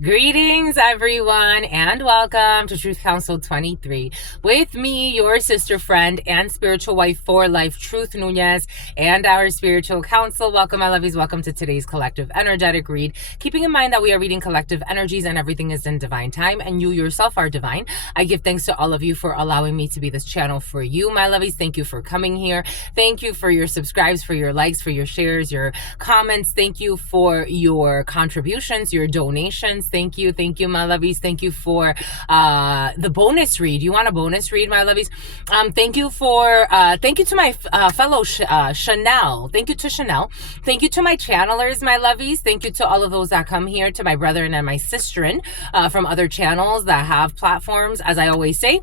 Greetings, everyone, and welcome to Truth Council 23. With me, your sister friend and spiritual wife for life, Truth Nunez, and our spiritual counsel. Welcome, my lovies. Welcome to today's collective energetic read. Keeping in mind that we are reading collective energies and everything is in divine time, and you yourself are divine. I give thanks to all of you for allowing me to be this channel for you, my lovies. Thank you for coming here. Thank you for your subscribes, for your likes, for your shares, your comments. Thank you for your contributions, your donations. Thank you, my lovies. Thank you for the bonus read. You want a bonus read, my lovies? Thank you to my fellow Chanel. Thank you to Chanel. Thank you to my channelers, my lovies. Thank you to all of those that come here, to my brethren and my sisterin from other channels that have platforms. As I always say,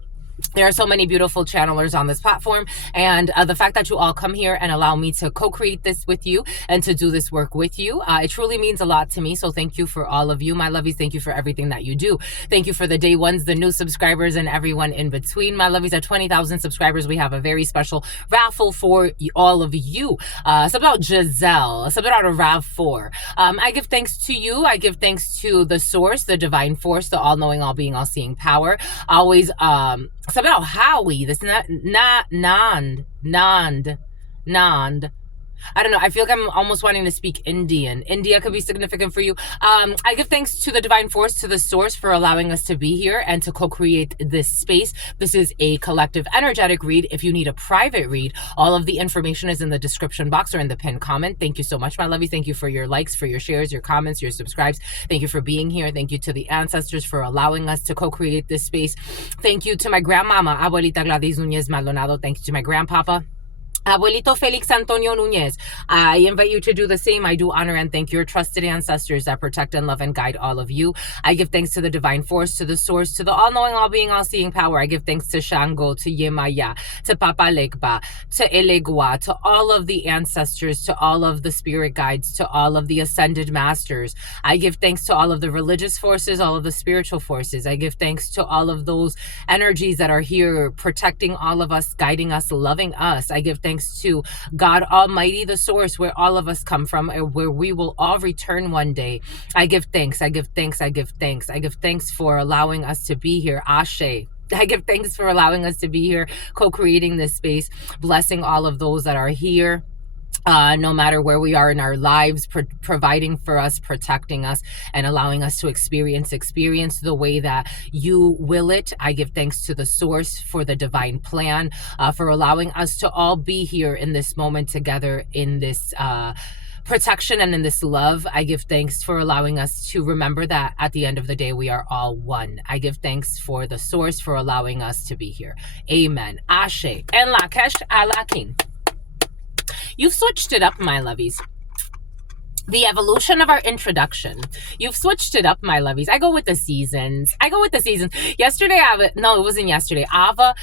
there are so many beautiful channelers on this platform, and the fact that you all come here and allow me to co-create this with you and to do this work with you, it truly means a lot to me. So thank you for all of you, my lovies. Thank you for everything that you do. Thank you for the day ones, the new subscribers, and everyone in between, my lovies. At 20,000 subscribers, we have a very special raffle for all of you. Something about Giselle, something about a RAV4. I give thanks to you. I give thanks to the source, the divine force, the all-knowing, all-being, all-seeing power. Always something about Howie, this Nand. I don't know. I feel like I'm almost wanting to speak Indian. India could be significant for you. I give thanks to the divine force, to the source, for allowing us to be here and to co-create this space. This is a collective energetic read. If you need a private read, all of the information is in the description box or in the pinned comment. Thank you so much, my lovies. Thank you for your likes, for your shares, your comments, your subscribes. Thank you for being here. Thank you to the ancestors for allowing us to co-create this space. Thank you to my grandmama, Abuelita Gladys Nunez Maldonado. Thank you to my grandpapa, Abuelito Felix Antonio Nunez. I invite you to do the same. I do honor and thank your trusted ancestors that protect and love and guide all of you. I give thanks to the divine force, to the source, to the all-knowing, all-being, all-seeing power. I give thanks to Shango, to Yemaya, to Papa Legba, to Elegua, to all of the ancestors, to all of the spirit guides, to all of the ascended masters. I give thanks to all of the religious forces, all of the spiritual forces. I give thanks to all of those energies that are here protecting all of us, guiding us, loving us. I give thanks to God Almighty, the source where all of us come from and where we will all return one day. I give thanks. I give thanks. I give thanks. I give thanks for allowing us to be here. Ashe. I give thanks for allowing us to be here, co-creating this space, blessing all of those that are here. No matter where we are in our lives, providing for us, protecting us, and allowing us to experience the way that you will it. I give thanks to the source for the divine plan, for allowing us to all be here in this moment together in this protection and in this love. I give thanks for allowing us to remember that at the end of the day, we are all one. I give thanks for the source for allowing us to be here. Amen. Ashe. En la kesh alakin. You've switched it up, my lovies. The evolution of our introduction. You've switched it up, my lovies. I go with the seasons. Yesterday, it wasn't yesterday. Ava,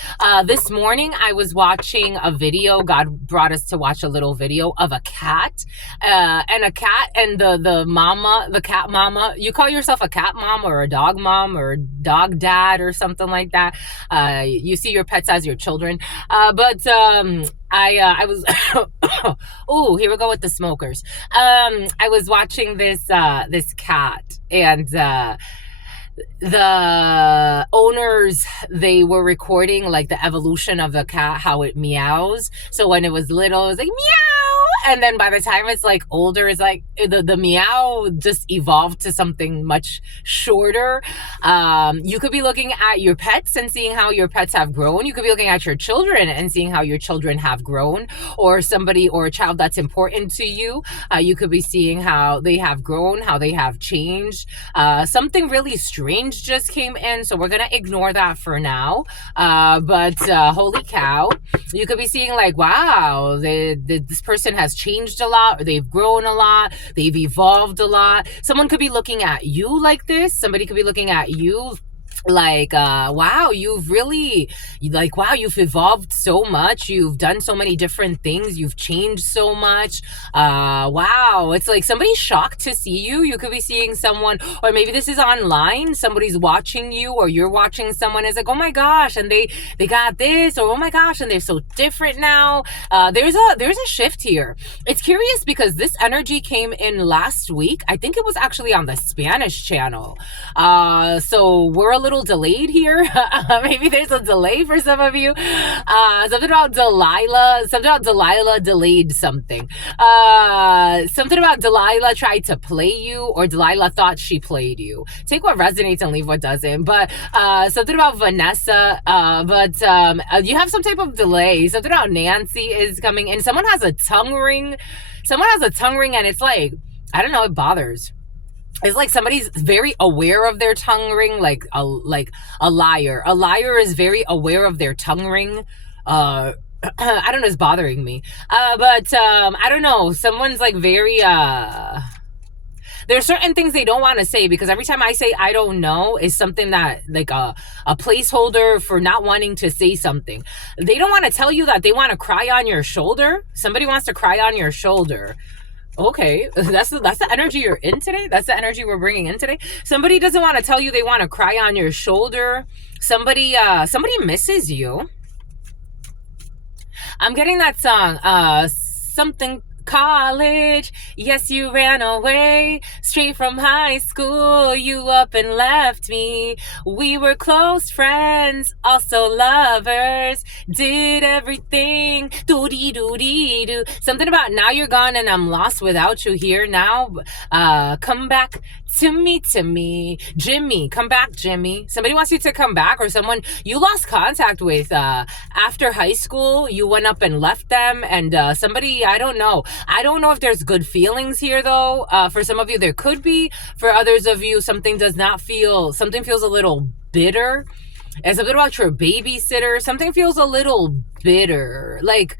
this morning, I was watching a video. God brought us to watch a little video of a cat. And the cat mama. You call yourself a cat mom or a dog mom or a dog dad or something like that. You see your pets as your children. I was oh, here we go with the smokers. I was watching this cat, and the owners, they were recording like the evolution of the cat, how it meows. So when it was little, it was like meow, and then by the time it's like older, it's like the meow just evolved to something much shorter. You could be looking at your pets and seeing how your pets have grown. You could be looking at your children and seeing how your children have grown, or somebody or a child that's important to you. You could be seeing how they have grown, how they have changed. Something really strange just came in, so we're gonna ignore that for now. But holy cow, you could be seeing like, wow, this person has changed a lot, or they've grown a lot, they've evolved a lot. Someone could be looking at you like this. Somebody could be looking at you like wow, you've really, like, wow, you've evolved so much, you've done so many different things, you've changed so much. Wow, it's like somebody's shocked to see you. You could be seeing someone, or maybe this is online, somebody's watching you, or you're watching someone, is like, oh my gosh, and they got this, or oh my gosh, and they're so different now. There's a shift here. It's curious because this energy came in last week. I think it was actually on the Spanish channel. So we're a little delayed here. Maybe there's a delay for some of you. Something about Delilah delayed something. Something about Delilah tried to play you, or Delilah thought she played you. Take what resonates and leave what doesn't. But something about Vanessa, but you have some type of delay. Something about Nancy is coming in. Someone has a tongue ring. And it's like, I don't know, it bothers. It's like somebody's very aware of their tongue ring, like a liar. A liar is very aware of their tongue ring. I don't know, it's bothering me. But I don't know. Someone's like very there's certain things they don't want to say, because every time I say I don't know is something that, like, a placeholder for not wanting to say something. They don't want to tell you that they want to cry on your shoulder. Somebody wants to cry on your shoulder. Okay, that's the energy you're in today. That's the energy we're bringing in today. Somebody doesn't want to tell you they want to cry on your shoulder. Somebody misses you. I'm getting that song, something college. Yes, you ran away straight from high school. You up and left me. We were close friends, also lovers. Did everything. Do. Something about now you're gone and I'm lost without you here now. Come back to me. Jimmy, come back, Jimmy. Somebody wants you to come back, or someone you lost contact with after high school. You went up and left them, and somebody, I don't know if there's good feelings here, though. For some of you there could be. For others of you, something feels a little bitter. And something about your babysitter, something feels a little bitter. Like,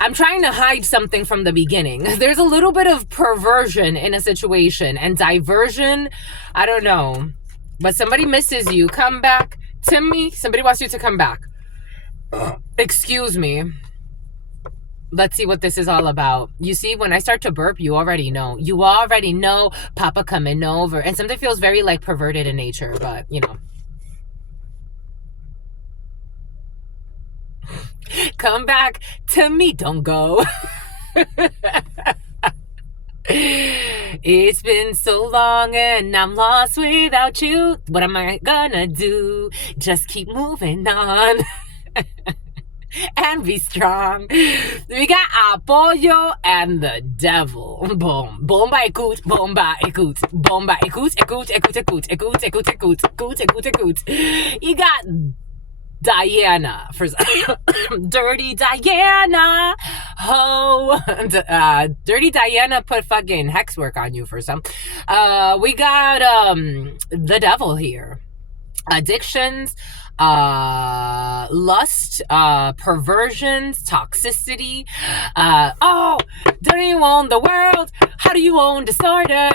I'm trying to hide something from the beginning. There's a little bit of perversion in a situation, and diversion, I don't know. But somebody misses you. Come back to me. Somebody wants you to come back. Excuse me. Let's see what this is all about. You see, when I start to burp, you already know. You already know Papa coming over. And something feels very, like, perverted in nature, but, you know. Come back to me, don't go. It's been so long and I'm lost without you. What am I gonna do? Just keep moving on. And be strong. We got Apoyo and the devil. Boom. Bomba écoute, bomba écoute. Bomba écoute, écoute, écoute, écoute, écoute, écoute, écoute, écoute, écoute, écoute. You got Diana for Dirty Diana. Dirty Diana put fucking hex work on you for some. We got the devil here. Addictions, lust, perversions, toxicity. Don't you own the world? How do you own disorder?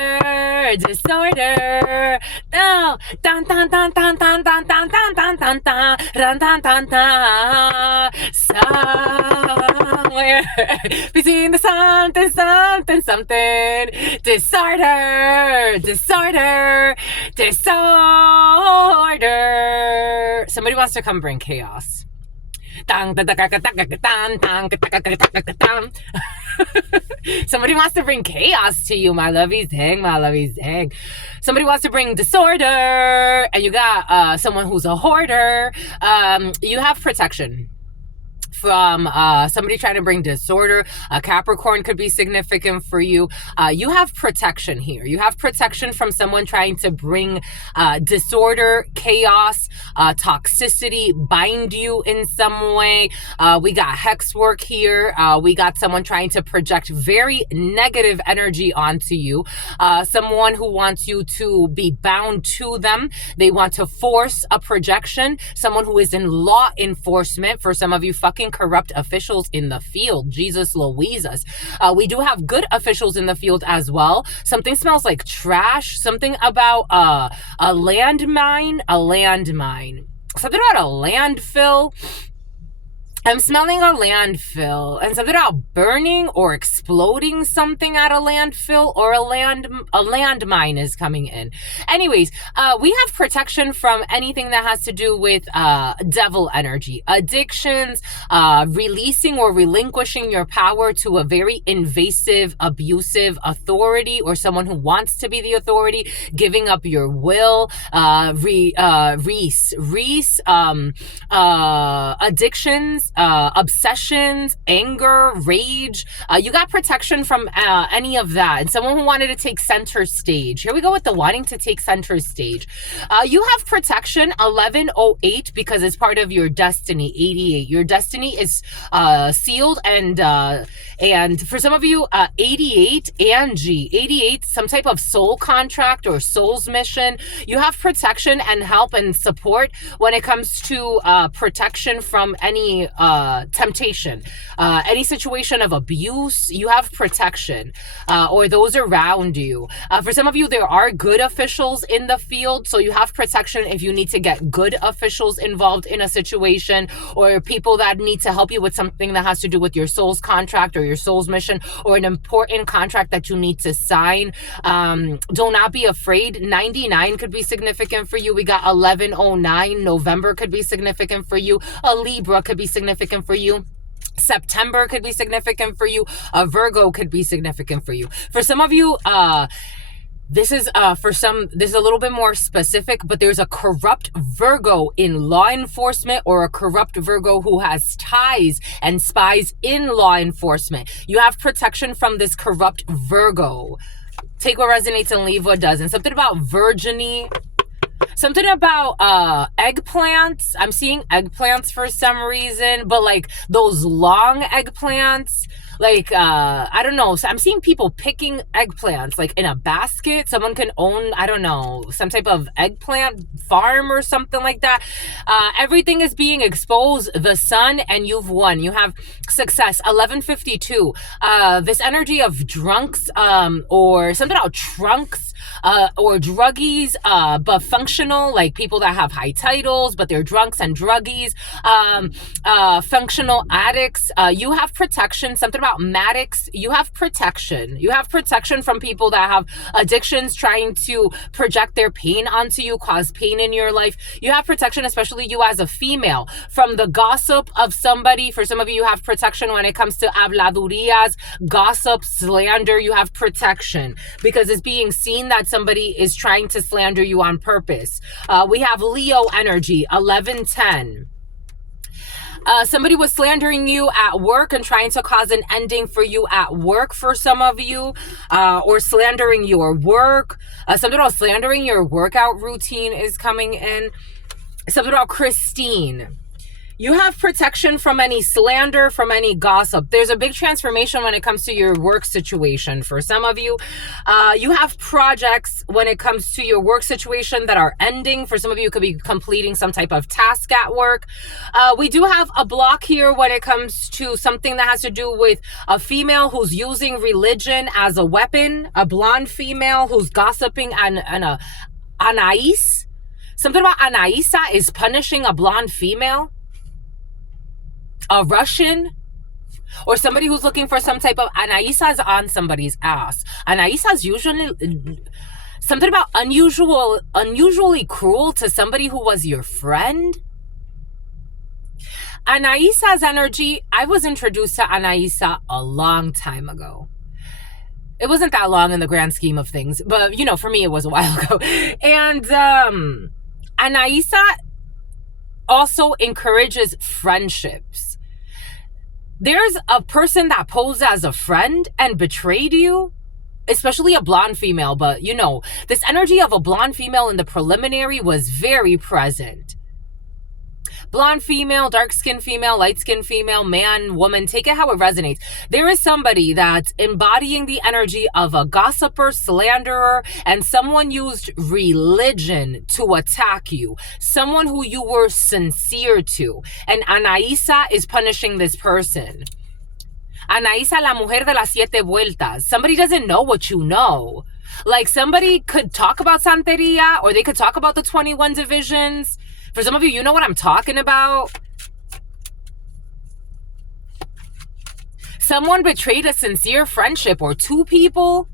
No. Dun dun dun dun dun dun dun dun dun dun dun dun dun dun dun. Somewhere between the something. Disorder. Somebody wants to come bring chaos. Somebody wants to bring chaos to you, my lovies. Dang. Somebody wants to bring disorder, and you got someone who's a hoarder. You have protection from somebody trying to bring disorder. Capricorn could be significant for you. You have protection here. You have protection from someone trying to bring disorder, chaos, toxicity, bind you in some way. We got hex work here. We got someone trying to project very negative energy onto you. Someone who wants you to be bound to them. They want to force a projection. Someone who is in law enforcement. For some of you, fucking corrupt officials in the field. Jesus Louises. We do have good officials in the field as well. Something smells like trash. Something about a landmine. Something about a landfill. I'm smelling a landfill and something about burning or exploding something at a landfill, or a landmine is coming in. Anyways, we have protection from anything that has to do with devil energy, addictions, releasing or relinquishing your power to a very invasive, abusive authority or someone who wants to be the authority, giving up your will, addictions, obsessions, anger, rage. You got protection from any of that. And someone who wanted to take center stage. Here we go with the wanting to take center stage. You have protection 1108 because it's part of your destiny. 88. Your destiny is sealed, and for some of you, 88, Angie, 88, some type of soul contract or soul's mission. You have protection and help and support when it comes to protection from any temptation, any situation of abuse. You have protection, or those around you. For some of you, there are good officials in the field, so you have protection if you need to get good officials involved in a situation, or people that need to help you with something that has to do with your soul's contract or your soul's mission, or an important contract that you need to sign. Do not be afraid. 99 could be significant for you. We got 1109. November could be significant for you. A Libra could be significant for you. September could be significant for you. A Virgo could be significant for you. For some of you, this is a little bit more specific, but there's a corrupt Virgo in law enforcement, or a corrupt Virgo who has ties and spies in law enforcement. You have protection from this corrupt Virgo. Take what resonates and leave what doesn't. Something about virginity. Something about eggplants. I'm seeing eggplants for some reason, but like those long eggplants. Like, I don't know. So I'm seeing people picking eggplants, like in a basket. Someone can own, I don't know, some type of eggplant farm or something like that. Everything is being exposed, the sun, and you've won. You have success. 1152. This energy of drunks, or something about trunks, or druggies, but functional, like people that have high titles, but they're drunks and druggies, functional addicts. You have protection. Something about Maddox. You have protection. You have protection from people that have addictions, trying to project their pain onto you, cause pain in your life. You have protection, especially you as a female, from the gossip of somebody. For some of you, you have protection when it comes to habladurías, gossip, slander. You have protection because it's being seen that somebody is trying to slander you on purpose. We have Leo energy, 1110. Somebody was slandering you at work and trying to cause an ending for you at work for some of you, or slandering your work. Something about slandering your workout routine is coming in. Something about Christine. You have protection from any slander, from any gossip. There's a big transformation when it comes to your work situation. For some of you, you have projects when it comes to your work situation that are ending. For some of you, it could be completing some type of task at work. We do have a block here when it comes to something that has to do with a female who's using religion as a weapon, a blonde female who's gossiping, and a Anais. Something about Anaisa is punishing a blonde female. A Russian, or somebody who's looking for some type of, Anaisa's on somebody's ass. Anaisa's usually something about unusually cruel to somebody who was your friend. Anaisa's energy, I was introduced to Anaisa a long time ago. It wasn't that long in the grand scheme of things, but you know, for me it was a while ago. And Anaisa also encourages friendships. There's a person that posed as a friend and betrayed you, especially a blonde female. But you know, this energy of a blonde female in the preliminary was very present. Blonde female, dark-skinned female, light-skinned female, man, woman, take it how it resonates. There is somebody that's embodying the energy of a gossiper, slanderer, and someone used religion to attack you. Someone who you were sincere to. And Anaísa is punishing this person. Anaísa, la mujer de las siete vueltas. Somebody doesn't know what you know. Like, somebody could talk about Santeria, or they could talk about the 21 divisions. For some of you, you know what I'm talking about. Someone betrayed a sincere friendship, or two people.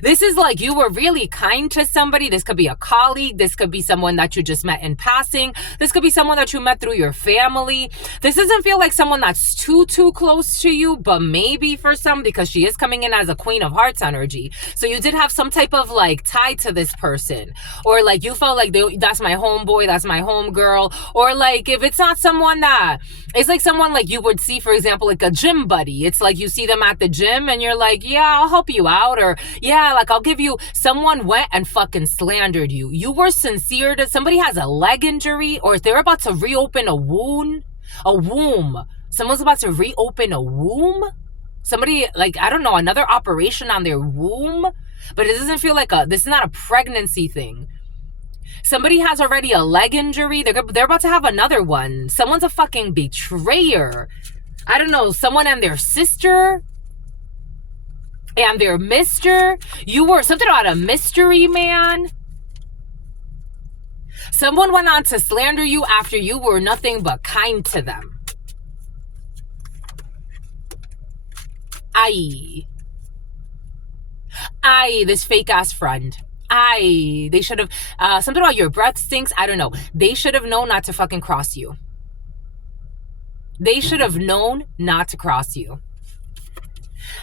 This is like you were really kind to somebody. This could be a colleague. This could be someone that you just met in passing. This could be someone that you met through your family. This doesn't feel like someone that's too close to you, but maybe for some, because she is coming in as a Queen of Hearts energy. So you did have some type of like tie to this person, or like you felt like that's my homeboy, that's my homegirl, or like if it's not someone that, it's like someone like you would see, for example, like a gym buddy. It's like you see them at the gym and you're like, yeah, I'll help you out, or yeah, like I'll give you. Someone went and fucking slandered you. You were sincere to somebody has a leg injury, or if they're about to reopen a womb. Someone's about to reopen a womb. Somebody, like, I don't know, another operation on their womb. But it doesn't feel like this is not a pregnancy thing. Somebody has already a leg injury. They're about to have another one. Someone's a fucking betrayer. I don't know, someone and their sister. And their mister. You were something about a mystery man. Someone went on to slander you after you were nothing but kind to them. This fake ass friend. They should have, something about your breath stinks. I don't know. They should have known not to fucking cross you. They should have known not to cross you.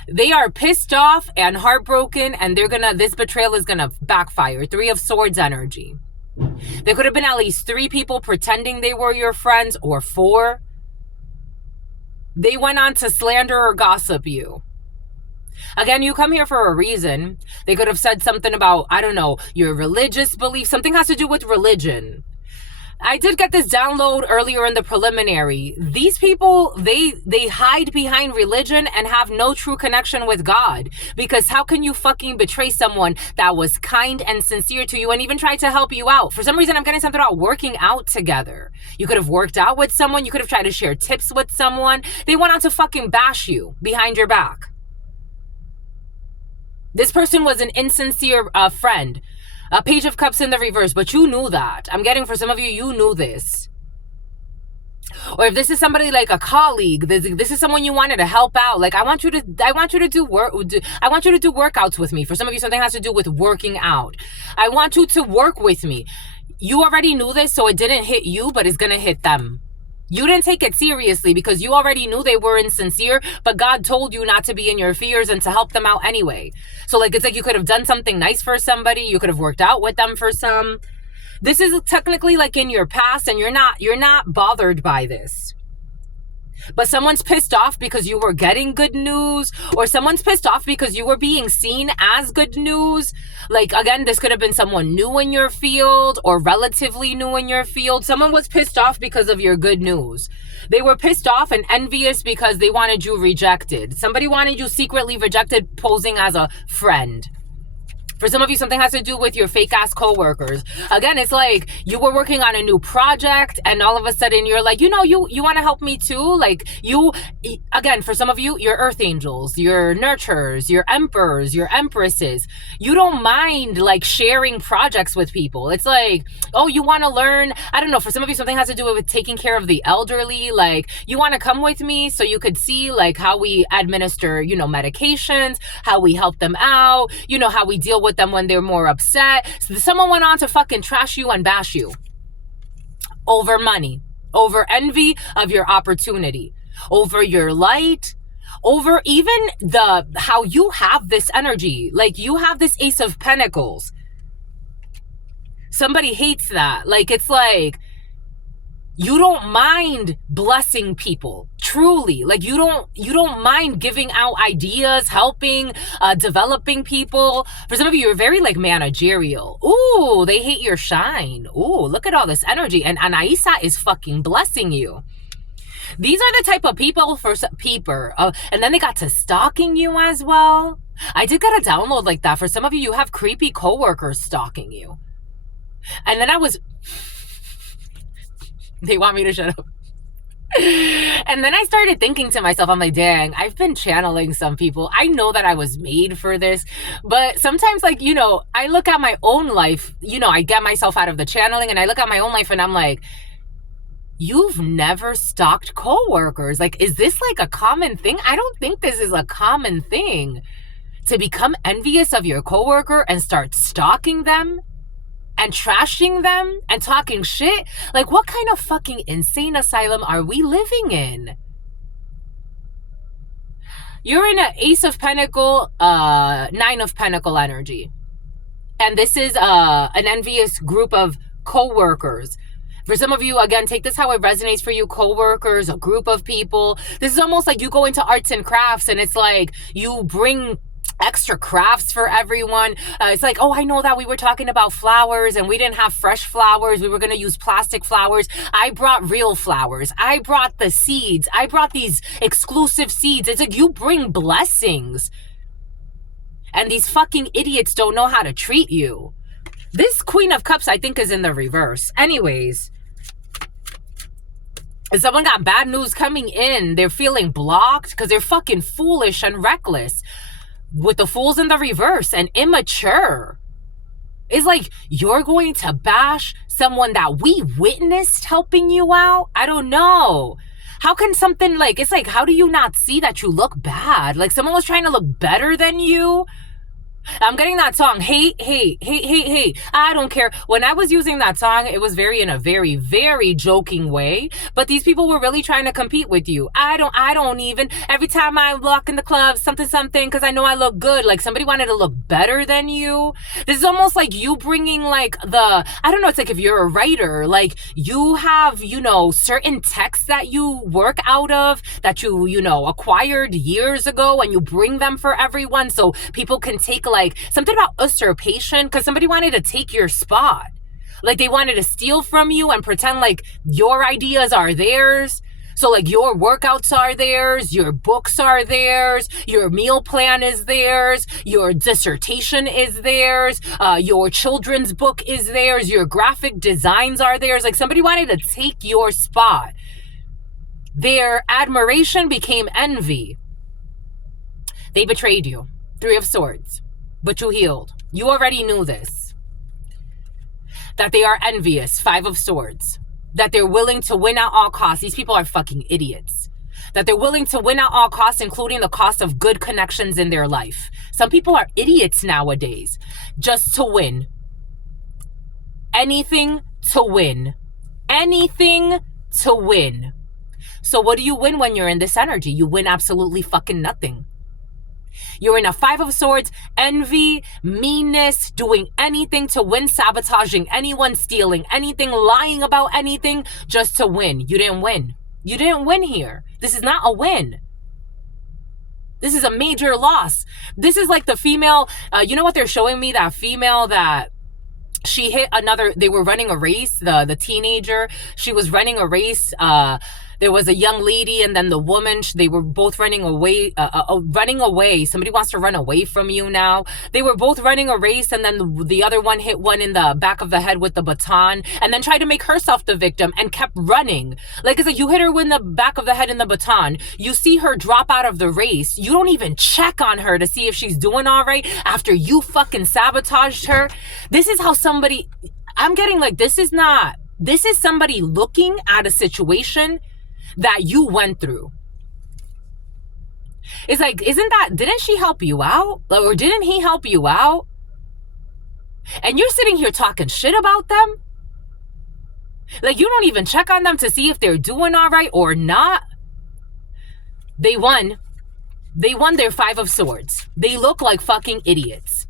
They are pissed off and heartbroken, and this betrayal is gonna backfire. 3 of Swords energy. There could have been at least 3 people pretending they were your friends, or 4. They went on to slander or gossip you. Again, you come here for a reason. They could have said something about, I don't know, your religious beliefs. Something has to do with religion. I did get this download earlier in the preliminary. These people, they hide behind religion and have no true connection with God. Because how can you fucking betray someone that was kind and sincere to you and even tried to help you out? For some reason, I'm getting something about working out together. You could have worked out with someone. You could have tried to share tips with someone. They went on to fucking bash you behind your back. This person was an insincere friend. A Page of Cups in the reverse, but you knew that. I'm getting for some of you, you knew this. Or if this is somebody like a colleague, this is someone you wanted to help out. Like, I want you to do work. I want you to do workouts with me. For some of you, something has to do with working out. I want you to work with me. You already knew this, so it didn't hit you, but it's gonna hit them. You didn't take it seriously because you already knew they were insincere, but God told you not to be in your fears and to help them out anyway. So like, it's like you could have done something nice for somebody. You could have worked out with them for some. This is technically like in your past, and you're not bothered by this. But someone's pissed off because you were getting good news, or someone's pissed off because you were being seen as good news. Like, again, this could have been someone new in your field or relatively new in your field. Someone was pissed off because of your good news. They were pissed off and envious because they wanted you rejected. Somebody wanted you secretly rejected, posing as a friend. For some of you, something has to do with your fake-ass coworkers. Again, it's like you were working on a new project, and all of a sudden you're like, you want to help me too? Like, again, for some of you, you're earth angels, you're nurturers, you're emperors, you're empresses. You don't mind, like, sharing projects with people. It's like, oh, you want to learn? I don't know. For some of you, something has to do with taking care of the elderly. Like, you want to come with me so you could see, like, how we administer, medications, how we help them out, how we deal with them when they're more upset. So someone went on to fucking trash you and bash you over money, over envy of your opportunity, over your light, over even how you have this energy. Like, you have this Ace of Pentacles. Somebody hates that. Like, it's like You don't mind blessing people, truly. Like you don't mind giving out ideas, helping, developing people. For some of you, you're very like managerial. Ooh, they hate your shine. Ooh, look at all this energy. And Anaisa is fucking blessing you. These are the type of people for peeper. And then they got to stalking you as well. I did get a download like that. For some of you, you have creepy coworkers stalking you. And then they want me to shut up. And then I started thinking to myself, I'm like, dang, I've been channeling some people. I know that I was made for this, but sometimes, like, you know, I look at my own life, you know, I get myself out of the channeling and I look at my own life and I'm like, you've never stalked coworkers. Like, is this like a common thing? I don't think this is a common thing to become envious of your coworker and start stalking them and trashing them and talking shit. Like, what kind of fucking insane asylum are we living in? You're in an Ace of Pentacle, Nine of Pentacle energy. And this is an envious group of co-workers. For some of you, again, take this how it resonates for you, co-workers, a group of people. This is almost like you go into arts and crafts and it's like you bring extra crafts for everyone. It's like, oh, I know that we were talking about flowers and we didn't have fresh flowers. We were going to use plastic flowers. I brought real flowers. I brought the seeds. I brought these exclusive seeds. It's like you bring blessings. And these fucking idiots don't know how to treat you. This Queen of Cups, I think, is in the reverse. Anyways, if someone got bad news coming in, they're feeling blocked because they're fucking foolish and reckless. With the Fools in the reverse and immature. It's like you're going to bash someone that we witnessed helping you out. I don't know. How can something like, it's like, how do you not see that you look bad? Like someone was trying to look better than you. I'm getting that song, hey, I don't care. When I was using that song, it was in a very, very joking way. But these people were really trying to compete with you. I don't even, every time I walk in the club, something, because I know I look good. Like somebody wanted to look better than you. This is almost like you bringing like I don't know, it's like if you're a writer, like you have, you know, certain texts that you work out of, that you know, acquired years ago and you bring them for everyone so people can take like something about usurpation, because somebody wanted to take your spot. Like they wanted to steal from you and pretend like your ideas are theirs. So like your workouts are theirs, your books are theirs, your meal plan is theirs, your dissertation is theirs, your children's book is theirs, your graphic designs are theirs. Like somebody wanted to take your spot. Their admiration became envy. They betrayed you. Three of Swords. But you healed. You already knew this. That they are envious. Five of Swords. That they're willing to win at all costs. These people are fucking idiots. That they're willing to win at all costs, including the cost of good connections in their life. Some people are idiots nowadays. Just to win. Anything to win. Anything to win. So what do you win when you're in this energy? You win absolutely fucking nothing. You're in a Five of Swords, envy, meanness, doing anything to win, sabotaging anyone, stealing anything, lying about anything just to win. You didn't win. You didn't win here. This is not a win. This is a major loss. This is like the female, you know what they're showing me? That female that she hit another, they were running a race, the teenager, she was running a race, there was a young lady and then the woman, they were both running away, Somebody wants to run away from you now. They were both running a race and then the other one hit one in the back of the head with the baton and then tried to make herself the victim and kept running. Like it's like you hit her with the back of the head in the baton. You see her drop out of the race. You don't even check on her to see if she's doing all right after you fucking sabotaged her. This is how somebody, I'm getting like, this is somebody looking at a situation that you went through. It's like, didn't she help you out? Or didn't he help you out? And you're sitting here talking shit about them? Like you don't even check on them to see if they're doing all right or not? They won. They won their Five of Swords. They look like fucking idiots.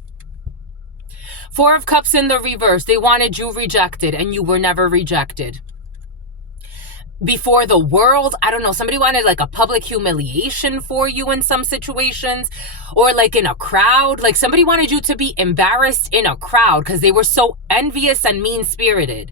Four of Cups in the reverse. They wanted you rejected and you were never rejected. before the world. I don't know. Somebody wanted like a public humiliation for you in some situations, or like in a crowd. Like somebody wanted you to be embarrassed in a crowd because they were so envious and mean-spirited.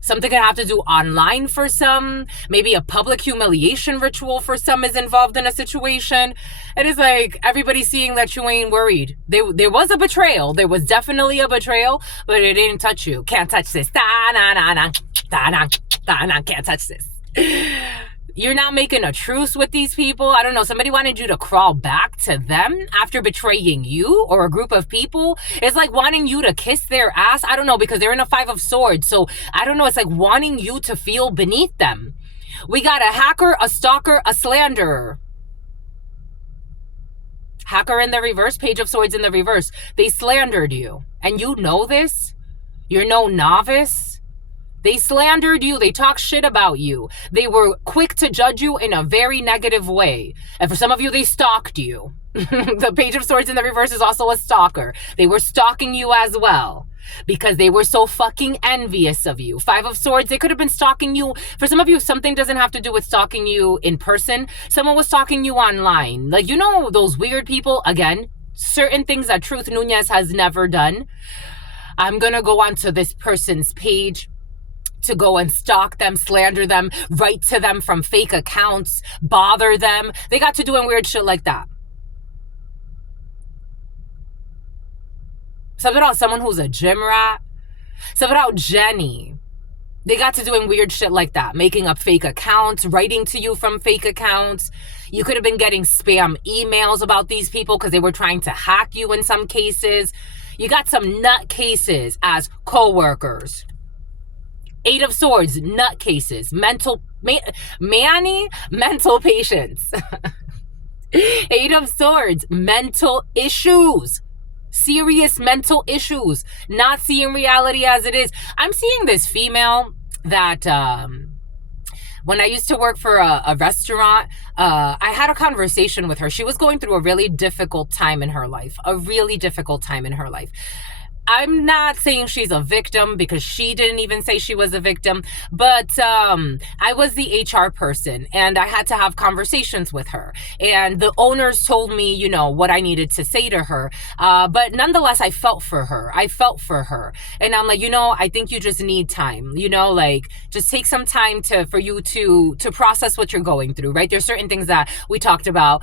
Something could have to do online for some. Maybe a public humiliation ritual for some is involved in a situation. It is like everybody's seeing that you ain't worried. There was a betrayal. There was definitely a betrayal, but it didn't touch you. Can't touch this. Da-na-na-na. Da-na. Can't touch this. You're not making a truce with these people. I don't know. Somebody wanted you to crawl back to them after betraying you or a group of people. It's like wanting you to kiss their ass. I don't know, because they're in a 5 of swords. So I don't know. It's like wanting you to feel beneath them. We got a hacker, a stalker, a slanderer. Hacker in the reverse, page of swords in the reverse. They slandered you. And you know this. You're no novice. They slandered you. They talked shit about you. They were quick to judge you in a very negative way. And for some of you, they stalked you. The page of swords in the reverse is also a stalker. They were stalking you as well because they were so fucking envious of you. 5 of swords, they could have been stalking you. For some of you, something doesn't have to do with stalking you in person. Someone was stalking you online. Like, you know, those weird people, again, certain things that Truth Nunez has never done. I'm going to go onto this person's page to go and stalk them, slander them, write to them from fake accounts, bother them. They got to doing weird shit like that. Something about someone who's a gym rat. Something about Jenny. They got to doing weird shit like that, making up fake accounts, writing to you from fake accounts. You could have been getting spam emails about these people because they were trying to hack you in some cases. You got some nut cases as co-workers. 8 of swords, nut cases, mental patients. 8 of swords, mental issues. Serious mental issues. Not seeing reality as it is. I'm seeing this female that when I used to work for a restaurant, I had a conversation with her. She was going through a really difficult time in her life. I'm not saying she's a victim because she didn't even say she was a victim, but I was the HR person and I had to have conversations with her. And the owners told me, you know, what I needed to say to her. But nonetheless, I felt for her. And I'm like, you know, I think you just need time, you know, like just take some time for you to process what you're going through, right? There's certain things that we talked about.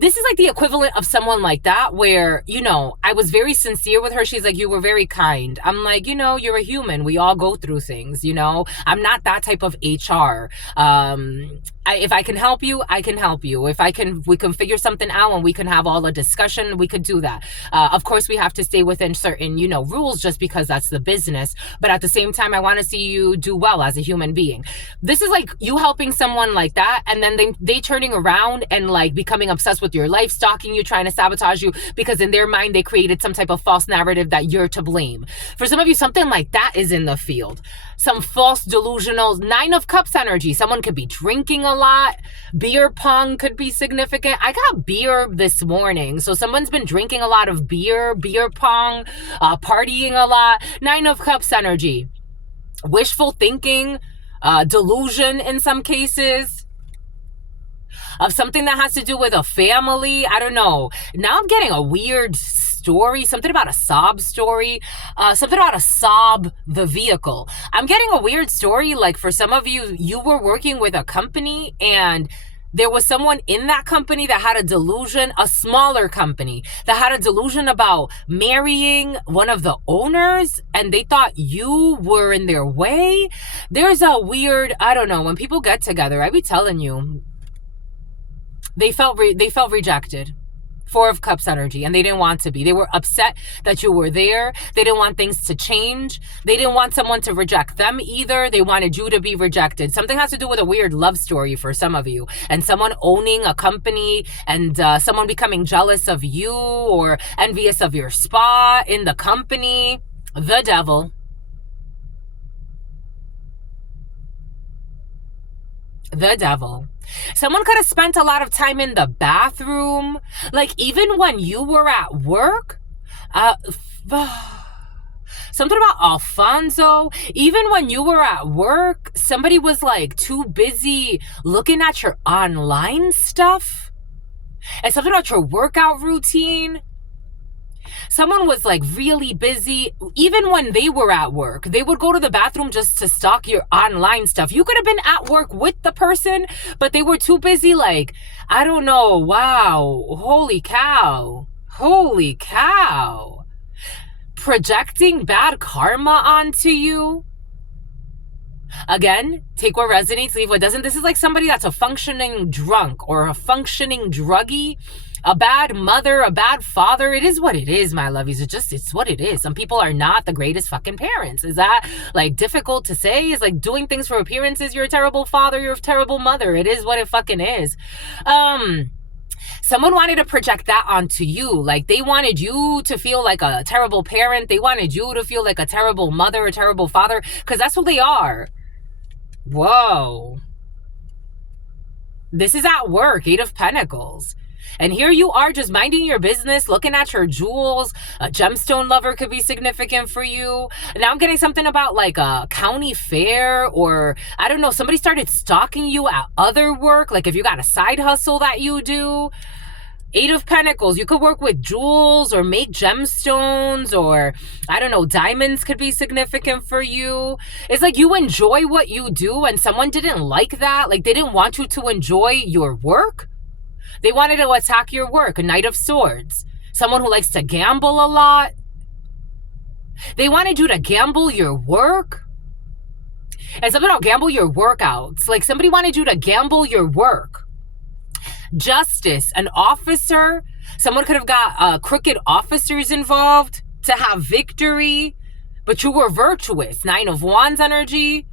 This is like the equivalent of someone like that where, you know, I was very sincere with her. She's like, you were very kind. I'm like, you know, you're a human. We all go through things, you know. I'm not that type of HR. If I can help you, I can help you. We can figure something out and we can have all a discussion. We could do that. Of course, we have to stay within certain, you know, rules just because that's the business. But at the same time, I want to see you do well as a human being. This is like you helping someone like that. And then they turning around and like becoming obsessed with your life, stalking you, trying to sabotage you because in their mind, they created some type of false narrative that you're to blame. For some of you, something like that is in the field. Some false delusional 9 of Cups energy. Someone could be drinking a lot. Beer pong could be significant. I got beer this morning. So someone's been drinking a lot of beer pong, partying a lot. 9 of Cups energy. Wishful thinking, delusion in some cases. Of something that has to do with a family. I don't know. Now I'm getting a weird story, something about a sob story, something about a sob, the vehicle. I'm getting a weird story. Like for some of you, you were working with a company and there was someone in that company that had a delusion, a smaller company that had a delusion about marrying one of the owners and they thought you were in their way. There's a weird, I don't know, when people get together, I be telling you, they felt rejected. 4 of Cups energy, and they didn't want to be. They were upset that you were there. They didn't want things to change. They didn't want someone to reject them either. They wanted you to be rejected. Something has to do with a weird love story for some of you, and someone owning a company and someone becoming jealous of you or envious of your spot in the company. The devil. The devil. Someone could have spent a lot of time in the bathroom. Something about Alfonso. Even when you were at work, somebody was like too busy looking at your online stuff. And something about your workout routine. Someone was like really busy. Even when they were at work, they would go to the bathroom just to stock your online stuff. You could have been at work with the person, but they were too busy. Like, I don't know. Wow. Holy cow. Holy cow. Projecting bad karma onto you. Again, take what resonates, leave what doesn't. This is like somebody that's a functioning drunk or a functioning druggie, a bad mother, a bad father. It is what it is, my lovies. It's what it is. Some people are not the greatest fucking parents. Is that like difficult to say? Is like doing things for appearances. You're a terrible father. You're a terrible mother. It is what it fucking is. Someone wanted to project that onto you. Like they wanted you to feel like a terrible parent. They wanted you to feel like a terrible mother, a terrible father, because that's who they are. Whoa. This is at work, 8 of Pentacles. And here you are just minding your business, looking at your jewels. A gemstone lover could be significant for you. Now I'm getting something about like a county fair, or I don't know, somebody started stalking you at other work. Like if you got a side hustle that you do. 8 of Pentacles, you could work with jewels or make gemstones, or I don't know, diamonds could be significant for you. It's like you enjoy what you do and someone didn't like that. Like they didn't want you to enjoy your work. They wanted to attack your work. A Knight of Swords. Someone who likes to gamble a lot. They wanted you to gamble your work. And something about gamble your workouts. Like somebody wanted you to gamble your work. Justice, an officer. Someone could have got crooked officers involved to have victory, but you were virtuous. 9 of Wands energy.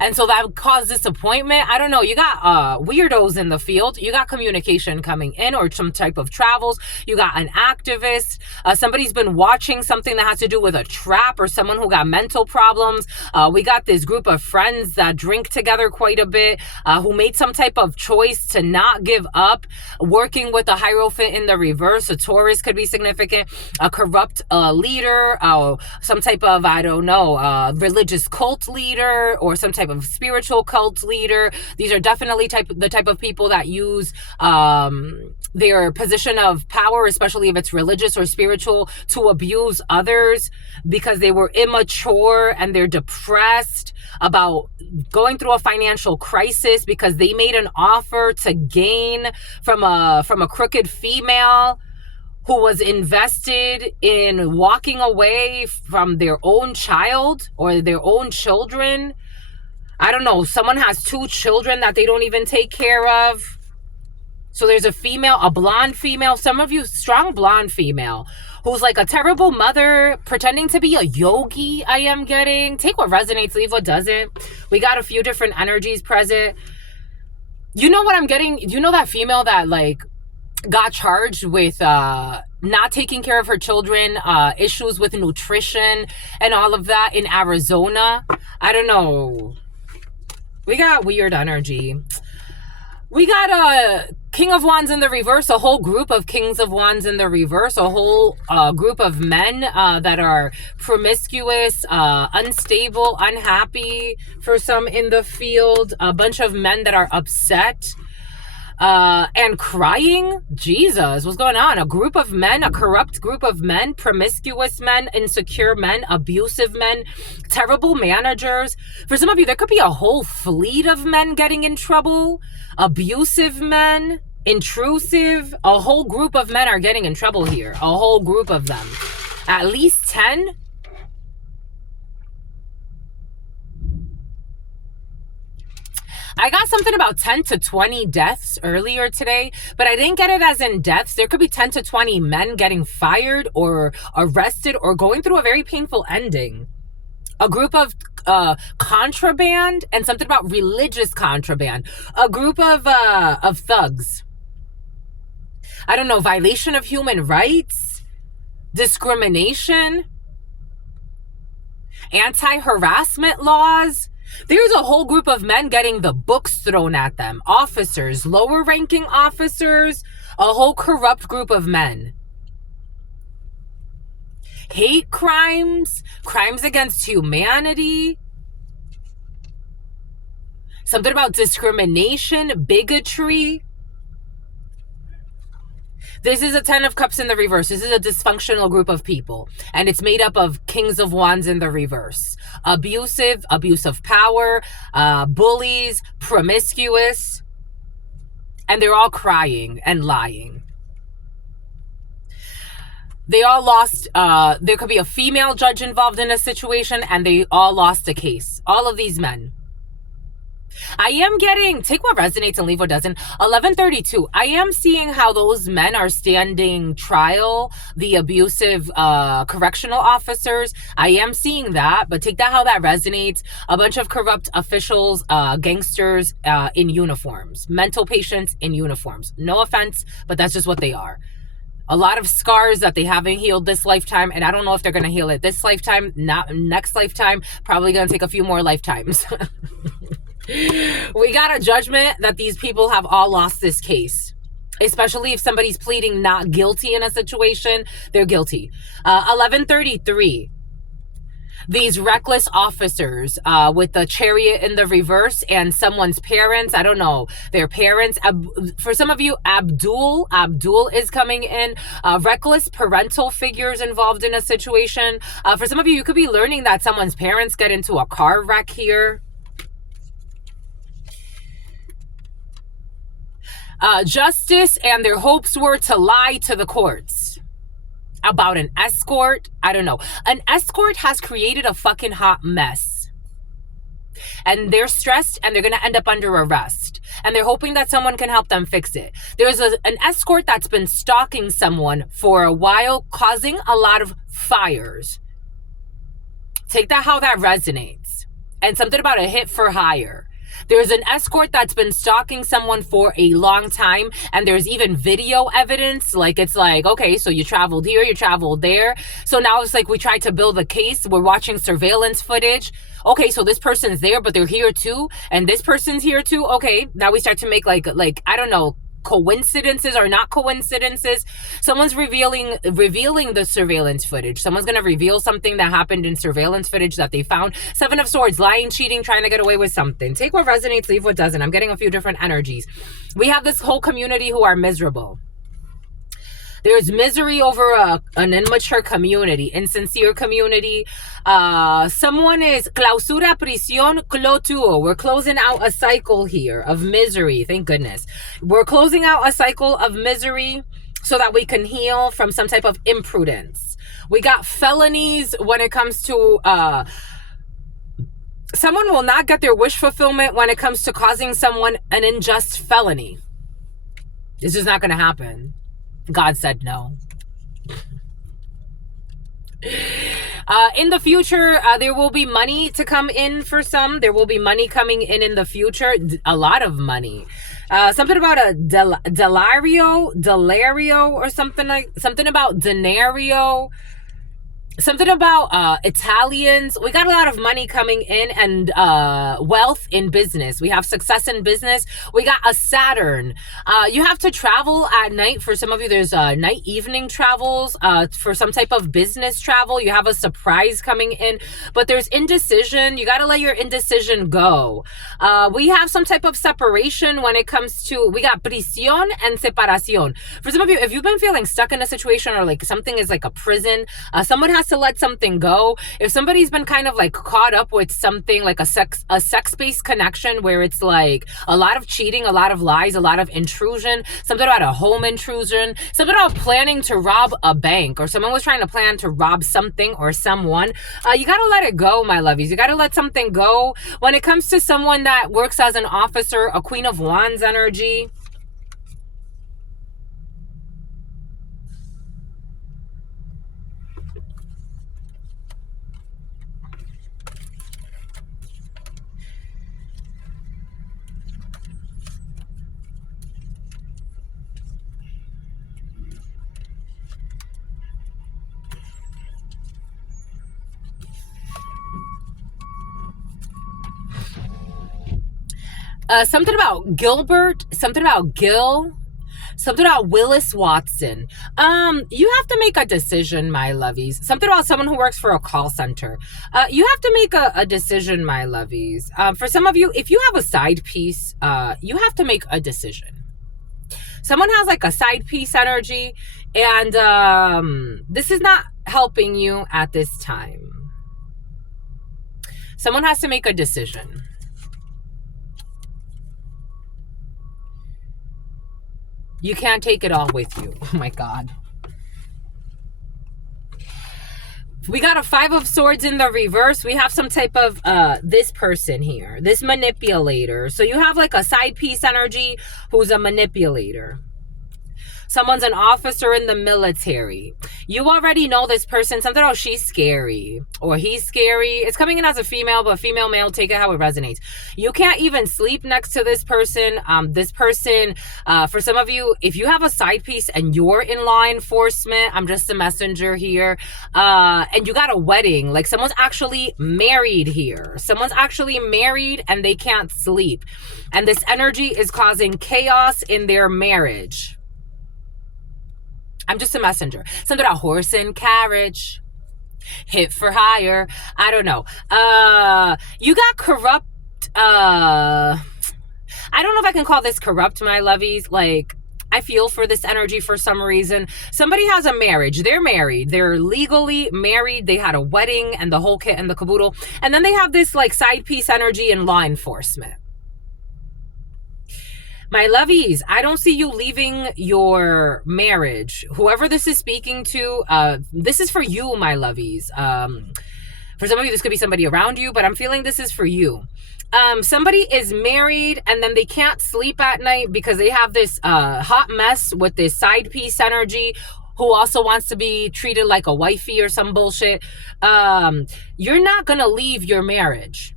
And so that caused disappointment. I don't know. You got weirdos in the field. You got communication coming in or some type of travels. You got an activist. Somebody's been watching something that has to do with a trap, or someone who got mental problems. We got this group of friends that drink together quite a bit, who made some type of choice to not give up. Working with a Hierophant in the reverse. A Taurus could be significant. A corrupt leader. Some type of, I don't know, religious cult leader, or some type of spiritual cult leader. These are definitely the type of people that use their position of power, especially if it's religious or spiritual, to abuse others because they were immature and they're depressed about going through a financial crisis because they made an offer to gain from a crooked female who was invested in walking away from their own child or their own children. I don't know, someone has 2 children that they don't even take care of. So there's a female, a blonde female, some of you, strong blonde female, who's like a terrible mother, pretending to be a yogi, I am getting. Take what resonates, leave what doesn't. We got a few different energies present. You know what I'm getting? You know that female that like got charged with not taking care of her children, issues with nutrition and all of that in Arizona? I don't know. We got weird energy. We got a King of Wands in the reverse, a whole group of Kings of Wands in the reverse, a whole group of men that are promiscuous, unstable, unhappy for some in the field, a bunch of men that are upset and crying. Jesus, what's going on? A group of men, a corrupt group of men, promiscuous men, insecure men, abusive men, terrible managers. For some of you, there could be a whole fleet of men getting in trouble. Abusive men, intrusive. A whole group of men are getting in trouble here. A whole group of them. At least 10. I got something about 10 to 20 deaths earlier today, but I didn't get it as in deaths. There could be 10 to 20 men getting fired or arrested or going through a very painful ending. A group of contraband, and something about religious contraband. A group of thugs. I don't know, violation of human rights, discrimination, anti-harassment laws. There's a whole group of men getting the books thrown at them. Officers, lower ranking officers, a whole corrupt group of men. hate crimes, crimes against humanity, something about discrimination, bigotry. This is a 10 of Cups in the reverse. This is a dysfunctional group of people. And it's made up of Kings of Wands in the reverse. Abusive, abuse of power, bullies, promiscuous. And they're all crying and lying. They all lost, there could be a female judge involved in a situation, and they all lost a case. All of these men. I am getting, take what resonates and leave what doesn't. 1132. I am seeing how those men are standing trial, the abusive correctional officers. I am seeing that, but take that how that resonates. A bunch of corrupt officials, gangsters in uniforms, mental patients in uniforms. No offense, but that's just what they are. A lot of scars that they haven't healed this lifetime, and I don't know if they're going to heal it this lifetime, not next lifetime, probably going to take a few more lifetimes. We got a judgment that these people have all lost this case, especially if somebody's pleading not guilty in a situation. They're guilty. 1133. These reckless officers with the chariot in the reverse and someone's parents, I don't know, their parents. For some of you, Abdul is coming in. Reckless parental figures involved in a situation. For some of you, you could be learning that someone's parents get into a car wreck here. Justice, and their hopes were to lie to the courts about an escort. I don't know. An escort has created a fucking hot mess. And they're stressed, and they're going to end up under arrest. And they're hoping that someone can help them fix it. There's an escort that's been stalking someone for a while, causing a lot of fires. Take that how that resonates. And something about a hit for hire. There's an escort that's been stalking someone for a long time, and there's even video evidence. Like, it's like, okay, so you traveled here, you traveled there. So now it's like we tried to build a case. We're watching surveillance footage. Okay, so this person's there, but they're here too, and this person's here too. Okay, now we start to make like I don't know, coincidences or not coincidences. Someone's revealing the surveillance footage. Someone's going to reveal something that happened in surveillance footage that they found. 7 of Swords, lying, cheating, trying to get away with something. Take what resonates, leave what doesn't. I'm getting a few different energies. We have this whole community who are miserable. There's misery over an immature community, insincere community. Someone is clausura, prisión, clôture. We're closing out a cycle here of misery. Thank goodness. We're closing out a cycle of misery so that we can heal from some type of imprudence. We got felonies when it comes to... someone will not get their wish fulfillment when it comes to causing someone an unjust felony. It's just not going to happen. God said no. In the future, there will be money to come in for some. There will be money coming in the future. A lot of money. Something about a delario or something about denario. Something about Italians. We got a lot of money coming in and wealth in business. We have success in business. We got a Saturn. You have to travel at night. For some of you, there's night evening travels. For some type of business travel, you have a surprise coming in. But there's indecision. You got to let your indecision go. We have some type of separation when it comes to... We got prisión and separación. For some of you, if you've been feeling stuck in a situation or like something is like a prison, someone has to let something go. If somebody's been kind of like caught up with something like a sex-based connection where it's like a lot of cheating, a lot of lies, a lot of intrusion, something about a home intrusion, something about planning to rob a bank, or someone was trying to plan to rob something or someone, you got to let it go, my lovies. You got to let something go. When it comes to someone that works as an officer, a Queen of Wands energy, something about Gilbert, something about Gil. Something about Willis Watson. You have to make a decision, my lovies. Something about someone who works for a call center. You have to make a decision, my lovies. For some of you, if you have a side piece, you have to make a decision. Someone has like a side piece energy, and this is not helping you at this time. Someone has to make a decision. You can't take it all with you. Oh my God. We got a 5 of Swords in the reverse. We have some type of this person here, this manipulator. So you have like a side piece energy who's a manipulator. Someone's an officer in the military. You already know this person. Something about she's scary or he's scary. It's coming in as a female, but female, male, take it how it resonates. You can't even sleep next to this person. For some of you, if you have a side piece and you're in law enforcement, I'm just a messenger here, and you got a wedding, like someone's actually married here. Someone's actually married and they can't sleep. And this energy is causing chaos in their marriage. I'm just a messenger. Something about horse and carriage. Hit for hire. I don't know. You got corrupt. I don't know if I can call this corrupt, my lovies. Like, I feel for this energy for some reason. Somebody has a marriage. They're married. They're legally married. They had a wedding and the whole kit and the caboodle. And then they have this like side piece energy in law enforcement. My lovies, I don't see you leaving your marriage. Whoever this is speaking to, this is for you, my lovies. For some of you, this could be somebody around you, but I'm feeling this is for you. Somebody is married and then they can't sleep at night because they have this hot mess with this side piece energy who also wants to be treated like a wifey or some bullshit. You're not going to leave your marriage.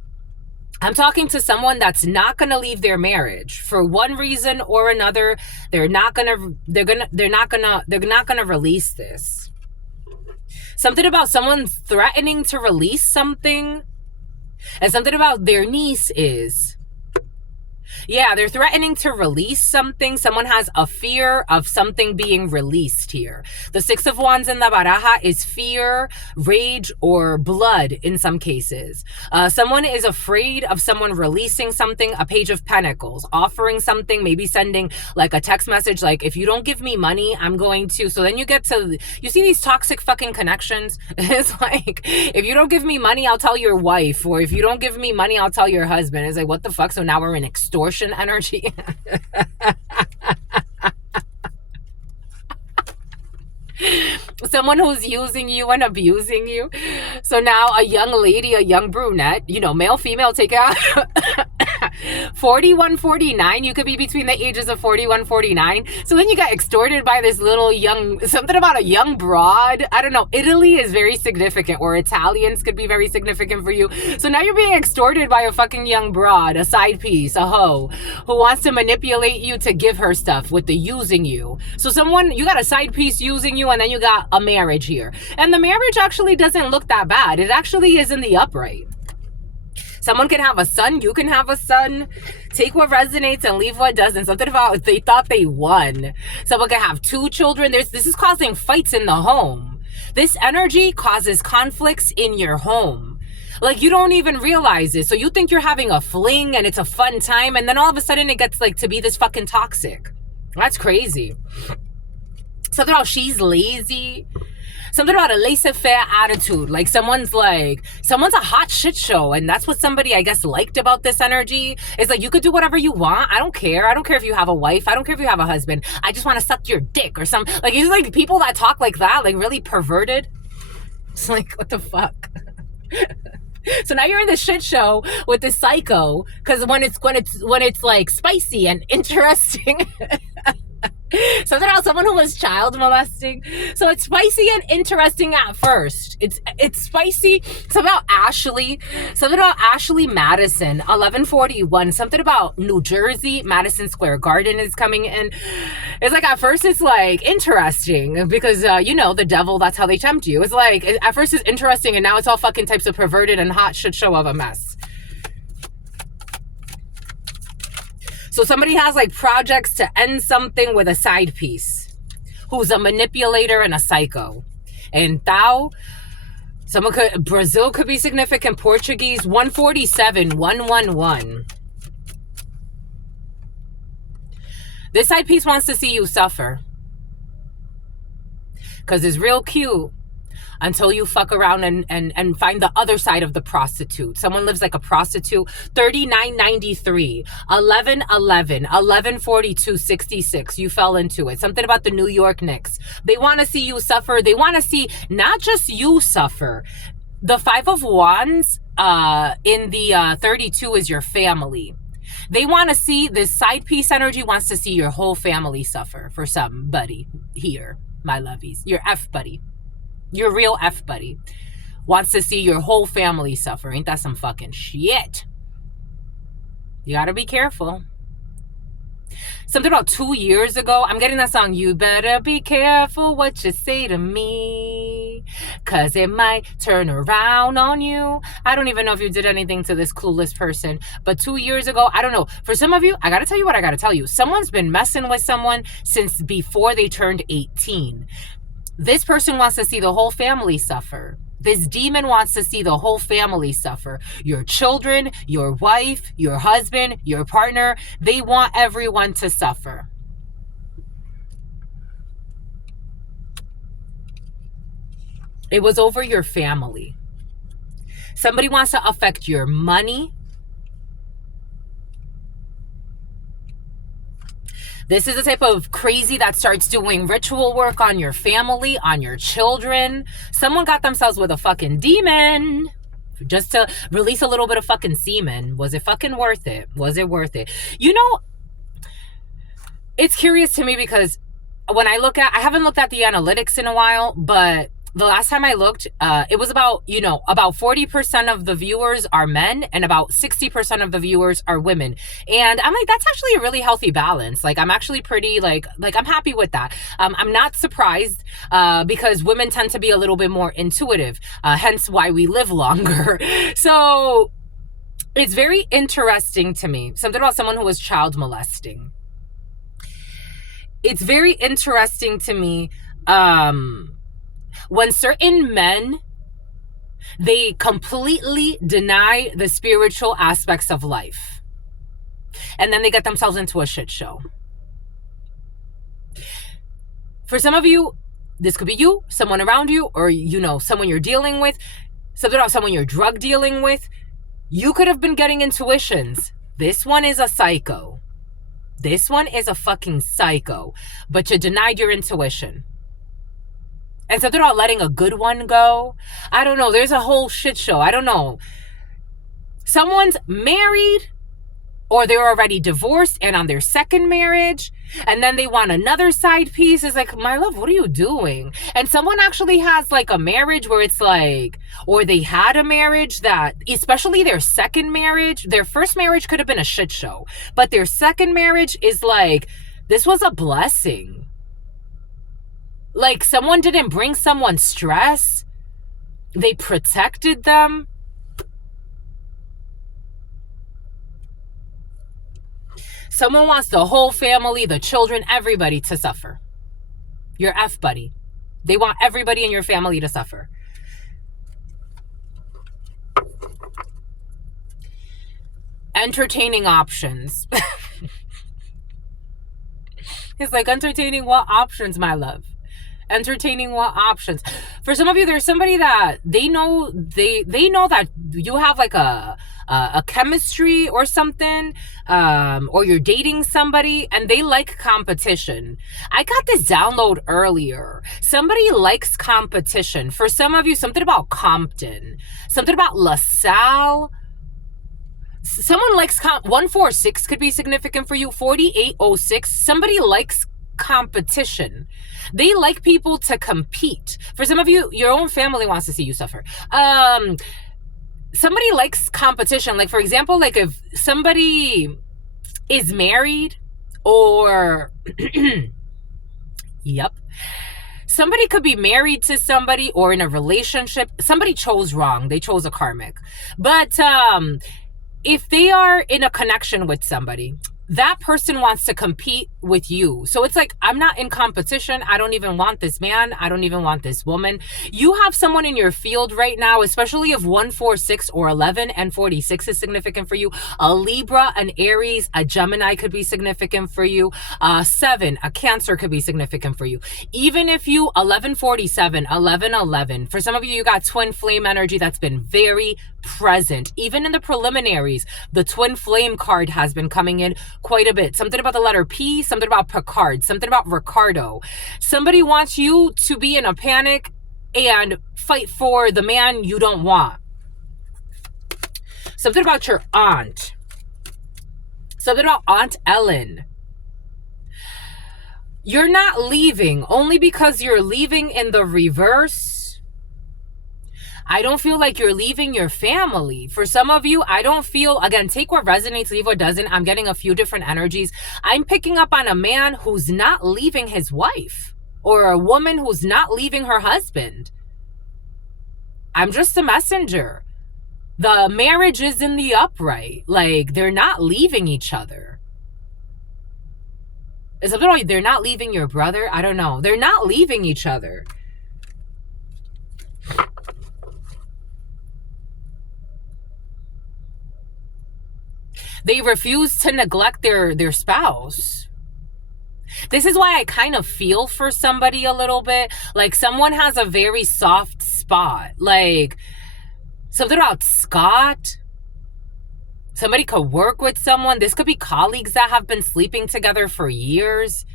I'm talking to someone that's not going to leave their marriage for one reason or another. They're not going to release this. Something about someone threatening to release something, and something about their niece is, yeah, they're threatening to release something. Someone has a fear of something being released here. The 6 of Wands in the baraja is fear, rage, or blood in some cases. Someone is afraid of someone releasing something, a Page of Pentacles, offering something, maybe sending like a text message like, if you don't give me money, I'm going to. So then you get to, you see these toxic fucking connections? It's like, if you don't give me money, I'll tell your wife. Or if you don't give me money, I'll tell your husband. It's like, what the fuck? So now we're in extortion energy. Someone who's using you and abusing you. So now a young lady, a young brunette, you know, male, female, take out 41, 49. You could be between the ages of 41, 49. So then you got extorted by this little young, something about a young broad. I don't know. Italy is very significant, or Italians could be very significant for you. So now you're being extorted by a fucking young broad, a side piece, a hoe, who wants to manipulate you to give her stuff with the using you. So someone, you got a side piece using you, and then you got a marriage here. And the marriage actually doesn't look that bad. It actually is in the upright. Someone can have a son. You can have a son. Take what resonates and leave what doesn't. Something about they thought they won. Someone can have 2 children. This is causing fights in the home. This energy causes conflicts in your home. Like, you don't even realize it. So you think you're having a fling and it's a fun time. And then all of a sudden it gets like to be this fucking toxic. That's crazy. Something about she's lazy. Something about a laissez-faire attitude. Like someone's a hot shit show. And that's what somebody, I guess, liked about this energy. It's like, you could do whatever you want. I don't care. I don't care if you have a wife. I don't care if you have a husband. I just want to suck your dick or something. Like, it's like people that talk like that, like really perverted. It's like, what the fuck? So now you're in the shit show with this psycho. Because when it's like spicy and interesting. Something about someone who was child molesting. So it's spicy and interesting at first. It's spicy. Something about Ashley. Something about Ashley Madison. 1141. Something about New Jersey. Madison Square Garden is coming in. It's like at first it's like interesting because you know the devil. That's how they tempt you. It's like at first it's interesting and now it's all fucking types of perverted and hot shit show of a mess. So somebody has like projects to end something with a side piece who's a manipulator and a psycho. And thou, Brazil could be significant. Portuguese, 147, 111. This side piece wants to see you suffer. Because it's real cute until you fuck around and find the other side of the prostitute. Someone lives like a prostitute. 3993, 1111, 1142, 66. You fell into it. Something about the New York Knicks. They want to see you suffer. They want to see not just you suffer. The Five of Wands in the 32 is your family. They want to see this side piece energy wants to see your whole family suffer for somebody here, my lovies. Your F buddy. Your real F buddy wants to see your whole family suffer. Ain't that some fucking shit? You gotta be careful. Something about 2 years ago, I'm getting that song, you better be careful what you say to me, cause it might turn around on you. I don't even know if you did anything to this clueless person, but 2 years ago, I don't know. For some of you, I gotta tell you what I gotta tell you. Someone's been messing with someone since before they turned 18. This person wants to see the whole family suffer. This demon wants to see the whole family suffer. Your children, your wife, your husband, your partner. They want everyone to suffer. It was over your family. Somebody wants to affect your money. This is the type of crazy that starts doing ritual work on your family, on your children. Someone got themselves with a fucking demon just to release a little bit of fucking semen. Was it fucking worth it? Was it worth it? You know, it's curious to me because when I haven't looked at the analytics in a while, but the last time I looked, it was about 40% of the viewers are men and about 60% of the viewers are women. And I'm like, that's actually a really healthy balance. Like, I'm actually pretty, like I'm happy with that. I'm not surprised because women tend to be a little bit more intuitive, hence why we live longer. So it's very interesting to me. Something about someone who was child molesting. It's very interesting to me when certain men, they completely deny the spiritual aspects of life. And then they get themselves into a shit show. For some of you, this could be you, someone around you, or someone you're dealing with, someone you're drug dealing with. You could have been getting intuitions. This one is a psycho. This one is a fucking psycho. But you denied your intuition. And something about letting a good one go. I don't know. There's a whole shit show. I don't know. Someone's married or they're already divorced and on their second marriage. And then they want another side piece. It's like, my love, what are you doing? And someone actually has like a marriage where it's like, or they had a marriage that, especially their second marriage, their first marriage could have been a shit show. But their second marriage is like, this was a blessing. Like, someone didn't bring someone stress. They protected them. Someone wants the whole family, the children, everybody to suffer. Your F buddy. They want everybody in your family to suffer. Entertaining options. It's like, entertaining what options, my love? Entertaining what options? For some of you, there's somebody that they know that you have like a chemistry or something, or you're dating somebody and they like competition. I got this download earlier. Somebody likes competition. For some of you, something about Compton, something about LaSalle. Someone likes 146 could be significant for you. 4806. Somebody likes competition. They like people to compete. For some of you, your own family wants to see you suffer. Somebody likes competition. Like, for example, like if somebody is married or yep. Somebody could be married to somebody or in a relationship. Somebody chose wrong. They chose a karmic. But if they are in a connection with somebody, that person wants to compete with you. So it's like, I'm not in competition. I don't even want this man. I don't even want this woman. You have someone in your field right now, especially if 1, 4, 6, or 11 and 46 is significant for you. A Libra, an Aries, a Gemini could be significant for you. 7, a Cancer could be significant for you. Even if you 1147, 1111, for some of you, you got twin flame energy that's been very present. Even in the preliminaries, the twin flame card has been coming in quite a bit. Something about the letter P, something about Picard, something about Ricardo. Somebody wants you to be in a panic and fight for the man you don't want. Something about your aunt. Something about Aunt Ellen. You're not leaving only because you're leaving in the reverse. I don't feel like you're leaving your family. For some of you, I don't feel, again, take what resonates, leave what doesn't. I'm getting a few different energies. I'm picking up on a man who's not leaving his wife, or a woman who's not leaving her husband. I'm just a messenger. The marriage is in the upright. Like, they're not leaving each other. Is it literally they're not leaving your brother? I don't know. They're not leaving each other. They refuse to neglect their spouse. This is why I kind of feel for somebody a little bit. Like, someone has a very soft spot. Like, something about Scott. Somebody could work with someone. This could be colleagues that have been sleeping together for years.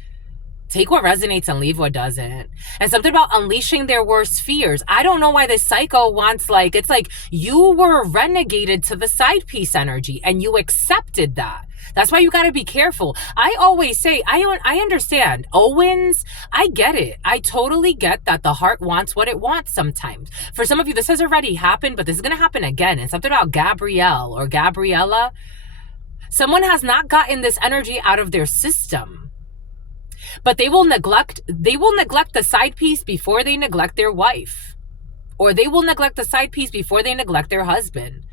Take what resonates and leave what doesn't. And something about unleashing their worst fears. I don't know why this psycho wants, like, it's like you were renegated to the side piece energy and you accepted that. That's why you got to be careful. I always say, I understand. Owens, I get it. I totally get that the heart wants what it wants sometimes. For some of you, this has already happened, but this is going to happen again. And something about Gabrielle or Gabriella. Someone has not gotten this energy out of their system. But they will neglect the side piece before they neglect their wife. Or they will neglect the side piece before they neglect their husband.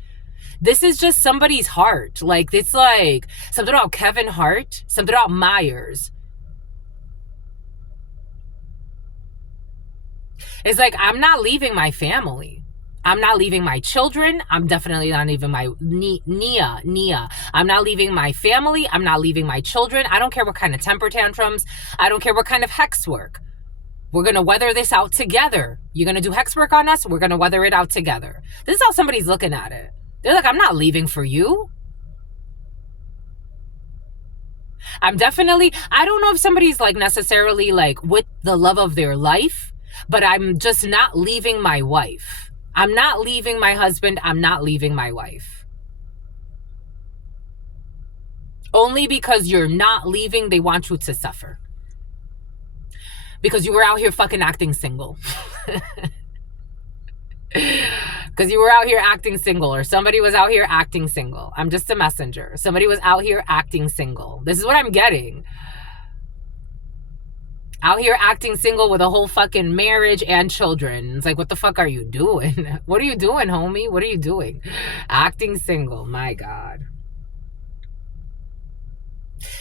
This is just somebody's heart. Like, it's like something about Kevin Hart, something about Myers. It's like, I'm not leaving my family. I'm not leaving my children. I'm definitely not leaving my Nia. I'm not leaving my family. I'm not leaving my children. I don't care what kind of temper tantrums. I don't care what kind of hex work. We're going to weather this out together. You're going to do hex work on us. We're going to weather it out together. This is how somebody's looking at it. They're like, I'm not leaving for you. I don't know if somebody's like necessarily like with the love of their life, but I'm just not leaving my wife. I'm not leaving my husband. I'm not leaving my wife. Only because you're not leaving, they want you to suffer. Because you were out here fucking acting single. Because you were out here acting single, or somebody was out here acting single. I'm just a messenger. Somebody was out here acting single. This is what I'm getting. Out here acting single with a whole fucking marriage and children. It's like, what the fuck are you doing? What are you doing, homie? What are you doing? Acting single. My God.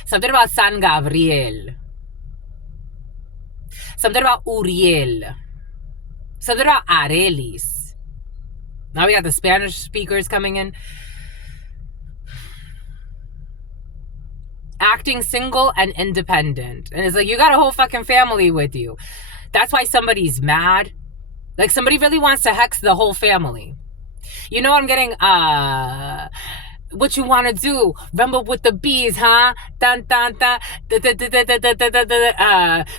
Something about San Gabriel. Something about Uriel. Something about Arelis. Now we got the Spanish speakers coming in. Acting single and independent. And it's like, you got a whole fucking family with you. That's why somebody's mad. Like, somebody really wants to hex the whole family. You know what I'm getting? What you want to do? Remember with the bees, huh? Dun, dun, dun,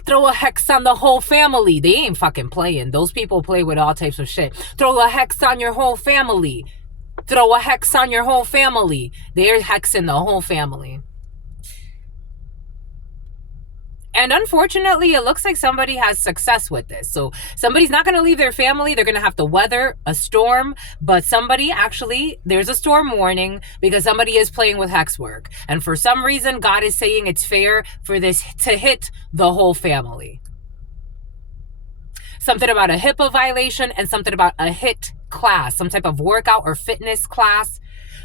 throw a hex on the whole family. They ain't fucking playing. Those people play with all types of shit. Throw a hex on your whole family. Throw a hex on your whole family. They're hexing the whole family. And unfortunately, it looks like somebody has success with this. So somebody's not going to leave their family. They're going to have to weather a storm. But somebody actually, there's a storm warning because somebody is playing with hex work. And for some reason, God is saying it's fair for this to hit the whole family. Something about a HIPAA violation and something about a hit class, some type of workout or fitness class.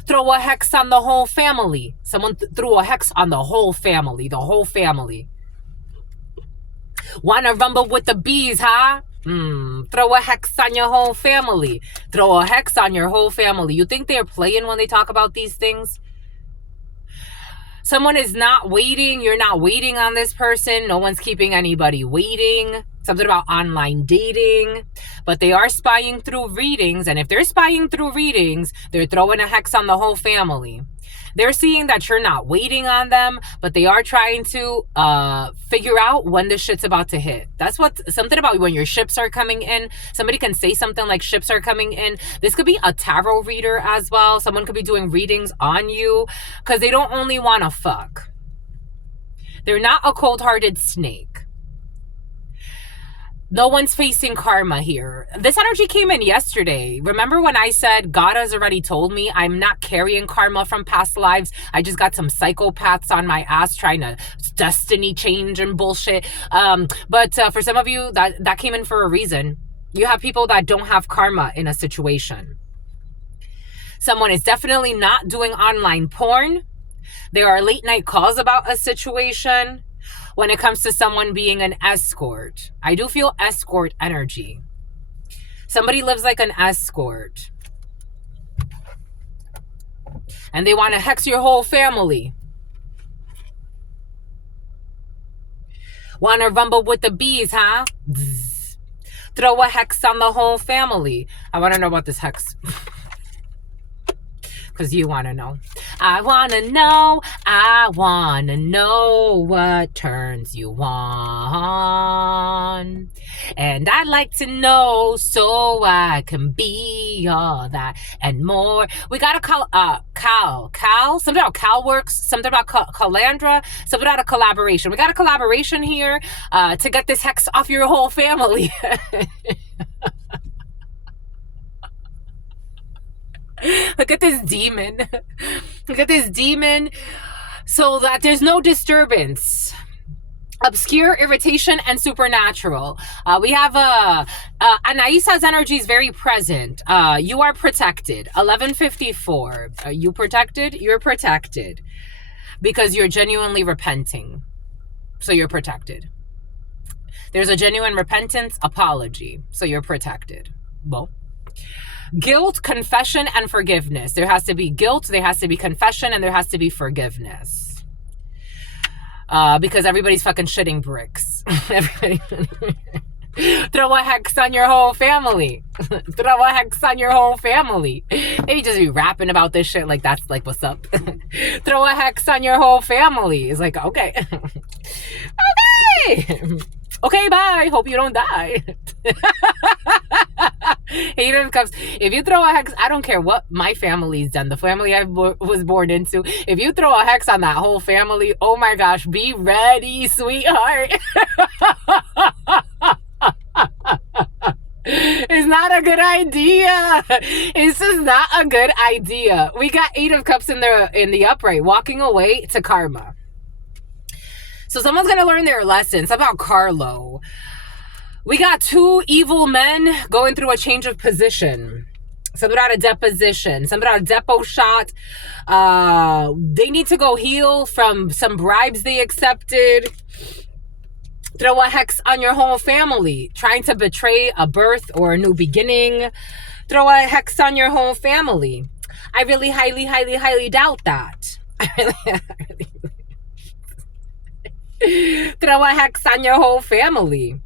Throw a hex on the whole family. Someone threw a hex on the whole family. The whole family. Wanna rumble with the bees, huh? Throw a hex on your whole family. Throw a hex on your whole family. You think they're playing when they talk about these things? Someone is not waiting. You're not waiting on this person. No one's keeping anybody waiting. Something about online dating. But they are spying through readings. And if they're spying through readings, they're throwing a hex on the whole family. They're seeing that you're not waiting on them, but they are trying to figure out when the shit's about to hit. That's what, something about when your ships are coming in. Somebody can say something like ships are coming in. This could be a tarot reader as well. Someone could be doing readings on you because they don't only want to fuck. They're not a cold-hearted snake. No one's facing karma here. This energy came in yesterday. Remember when I said God has already told me I'm not carrying karma from past lives? I just got some psychopaths on my ass trying to destiny change and bullshit. But for some of you, that came in for a reason. You have people that don't have karma in a situation. Someone is definitely not doing online porn. There are late night calls about a situation. When it comes to someone being an escort, I do feel escort energy. Somebody lives like an escort. And they want to hex your whole family. Want to rumble with the bees, huh? Zzz. Throw a hex on the whole family. I want to know about this hex. Because you want to know. I want to know what turns you on. And I'd like to know so I can be all that and more. We got to call Cal, something about CalWorks, something about Calandra, something about a collaboration. We got a collaboration here to get this hex off your whole family. Look at this demon. Look at this demon. So that there's no disturbance. Obscure, irritation, and supernatural. We have Anaisa's energy is very present. You are protected. 1154. Are you protected? You're protected. Because you're genuinely repenting. So you're protected. There's a genuine repentance, apology. So you're protected. Well. Guilt, confession, and forgiveness. There has to be guilt, there has to be confession, and there has to be forgiveness. Because everybody's fucking shitting bricks. Throw a hex on your whole family. Throw a hex on your whole family. Maybe just be rapping about this shit like that's like, what's up? Throw a hex on your whole family. It's like, okay. Okay. Okay, bye. Hope you don't die. If you throw a hex, I don't care what my family's done. The family I was born into. If you throw a hex on that whole family, oh my gosh, be ready, sweetheart. It's not a good idea. This is not a good idea. We got 8 of Cups in the upright, walking away to karma. So someone's going to learn their lesson. Something about Carlo. We got 2 evil men going through a change of position. Something about a deposition. Something about a depo shot. They need to go heal from some bribes they accepted. Throw a hex on your whole family. Trying to betray a birth or a new beginning. Throw a hex on your whole family. I really highly doubt that. I really throw a hex on your whole family.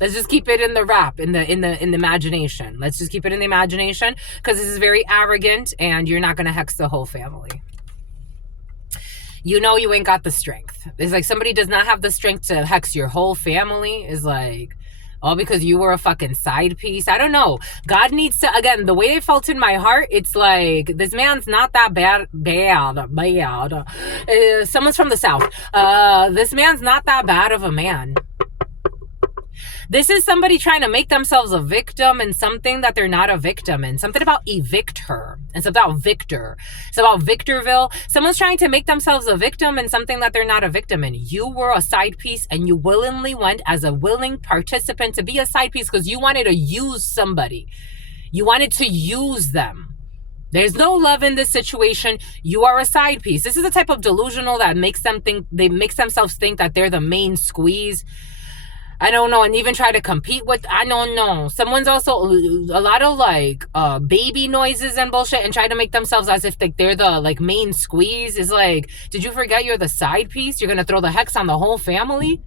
Let's just keep it in the rap, in the imagination. Let's just keep it in the imagination because this is very arrogant and you're not going to hex the whole family. You know you ain't got the strength. It's like somebody does not have the strength to hex your whole family. Is like, all because you were a fucking side piece. I don't know. God needs to, again, the way it felt in my heart, it's like, this man's not that bad. Someone's from the South. This man's not that bad of a man. This is somebody trying to make themselves a victim in something that they're not a victim in. Something about evict her. It's about Victor. It's about Victorville. Someone's trying to make themselves a victim in something that they're not a victim in. You were a side piece and you willingly went as a willing participant to be a side piece because you wanted to use somebody. You wanted to use them. There's no love in this situation. You are a side piece. This is the type of delusional that makes themselves think that they're the main squeeze. I don't know, and even try to compete with, I don't know. Someone's also a lot of like baby noises and bullshit, and try to make themselves as if they're the like main squeeze. Is like, did you forget you're the side piece? You're gonna throw the hex on the whole family?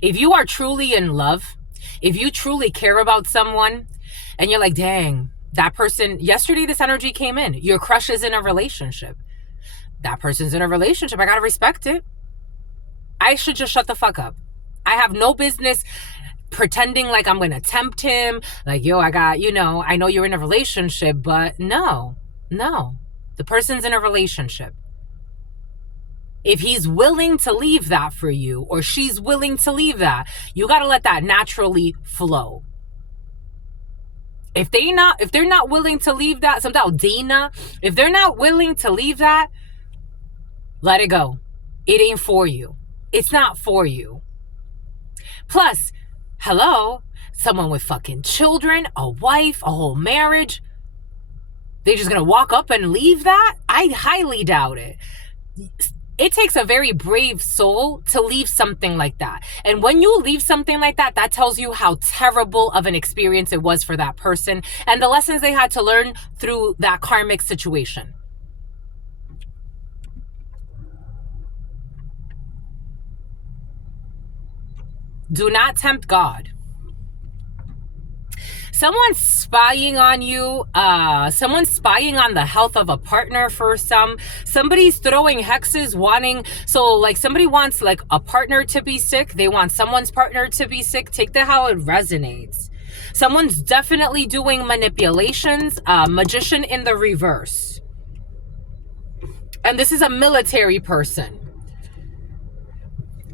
If you are truly in love, if you truly care about someone, and you're like, dang, that person, yesterday this energy came in. Your crush is in a relationship. That person's in a relationship. I gotta respect it. I should just shut the fuck up. I have no business pretending like I'm gonna tempt him. Like, yo, I know you're in a relationship, but no. The person's in a relationship. If he's willing to leave that for you, or she's willing to leave that, you gotta let that naturally flow. If they're not willing to leave that, if they're not willing to leave that, let it go. It ain't for you. It's not for you. Plus, hello, someone with fucking children, a wife, a whole marriage, they're just gonna walk up and leave that? I highly doubt it. It takes a very brave soul to leave something like that. And when you leave something like that, that tells you how terrible of an experience it was for that person and the lessons they had to learn through that karmic situation. Do not tempt God. Someone's spying on you. Someone's spying on the health of a partner for somebody's throwing hexes like somebody wants like a partner to be sick. They want someone's partner to be sick. Take that how it resonates. Someone's definitely doing manipulations. Magician in the reverse. And this is a military person.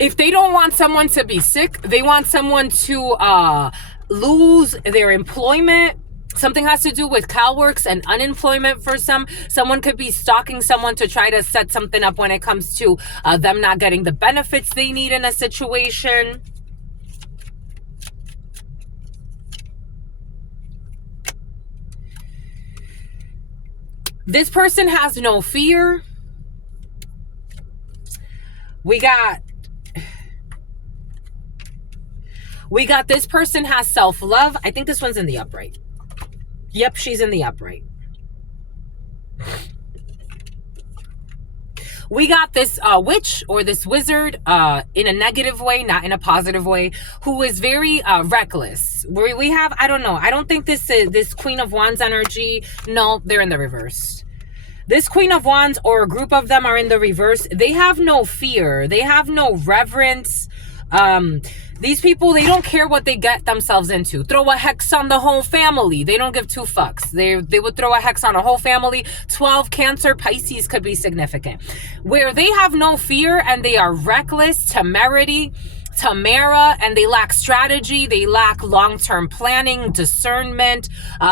If they don't want someone to be sick, they want someone to lose their employment. Something has to do with CalWorks and unemployment for some. Someone could be stalking someone to try to set something up when it comes to them not getting the benefits they need in a situation. This person has no fear. We got this person has self-love. I think this one's in the upright. Yep, she's in the upright. We got this witch or this wizard in a negative way, not in a positive way, who is very reckless. We have, I don't know. I don't think this is this Queen of Wands energy. No, they're in the reverse. This Queen of Wands or a group of them are in the reverse. They have no fear. They have no reverence. These people, they don't care what they get themselves into. Throw a hex on the whole family. They don't give two fucks. They would throw a hex on a whole family. 12 Cancer, Pisces could be significant. Where they have no fear and they are reckless, temerity, Tamara, and they lack strategy. They lack long-term planning, discernment.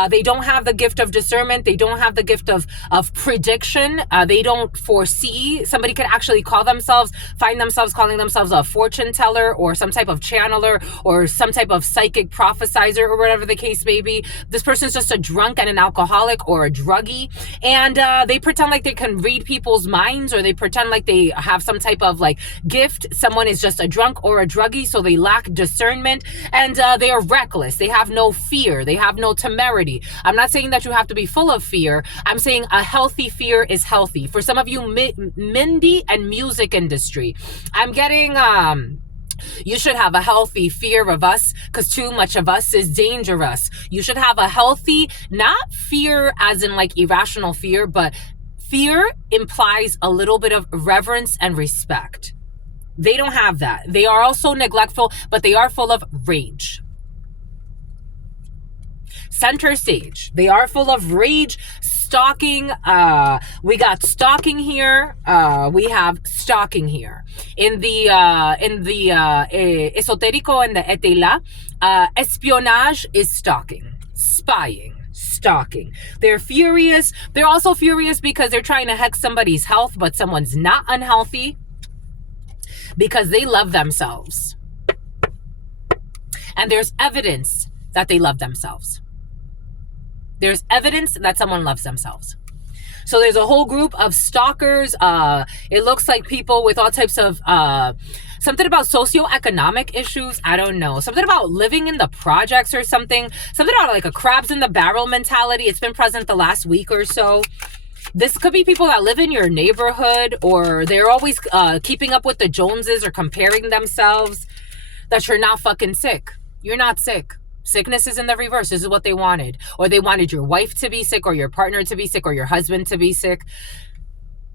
They don't have the gift of discernment. They don't have the gift of prediction. They don't foresee. Somebody could actually find themselves calling themselves a fortune teller or some type of channeler or some type of psychic prophesizer or whatever the case may be. This person's just a drunk and an alcoholic or a druggie. And they pretend like they can read people's minds, or they pretend like they have some type of like gift. Someone is just a drunk or a druggie, so they lack discernment, and they are reckless. They have no fear. They have no temerity. I'm not saying that you have to be full of fear. I'm saying a healthy fear is healthy. For some of you, Mindy and music industry, I'm getting you should have a healthy fear of us, because too much of us is dangerous. You should have a healthy, not fear as in like irrational fear, but fear implies a little bit of reverence and respect. They don't have that. They are also neglectful, but they are full of rage. Center stage. They are full of rage, stalking. We got stalking here. We have stalking here. In the esotérico and the etela, espionage is stalking, spying, stalking. They're furious. They're also furious because they're trying to hex somebody's health, but someone's not unhealthy. because they love themselves. And there's evidence that they love themselves. There's evidence that someone loves themselves. So there's a whole group of stalkers. It looks like people with all types of, something about socioeconomic issues. I don't know. Something about living in the projects or something. Something about like a crabs in the barrel mentality. It's been present the last week or so. This could be people that live in your neighborhood, or they're always keeping up with the Joneses or comparing themselves. That you're not fucking sick. You're not sick. Sickness is in the reverse. This is what they wanted. Or they wanted your wife to be sick, or your partner to be sick, or your husband to be sick.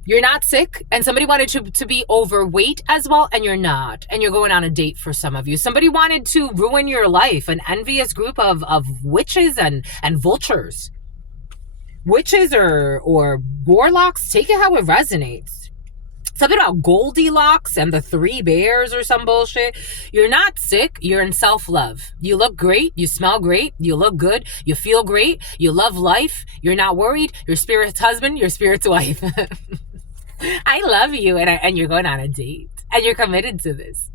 You're not sick. And somebody wanted you to be overweight as well, and you're not. And you're going on a date for some of you. Somebody wanted to ruin your life. An envious group of witches and vultures. Witches or warlocks. Take it how it resonates. Something about Goldilocks and the 3 bears or some bullshit. You're not sick. You're in self-love. You look great. You smell great. You look good. You feel great. You love life. You're not worried. Your spirit's husband, your spirit's wife. I love you. And you're going on a date. And you're committed to this.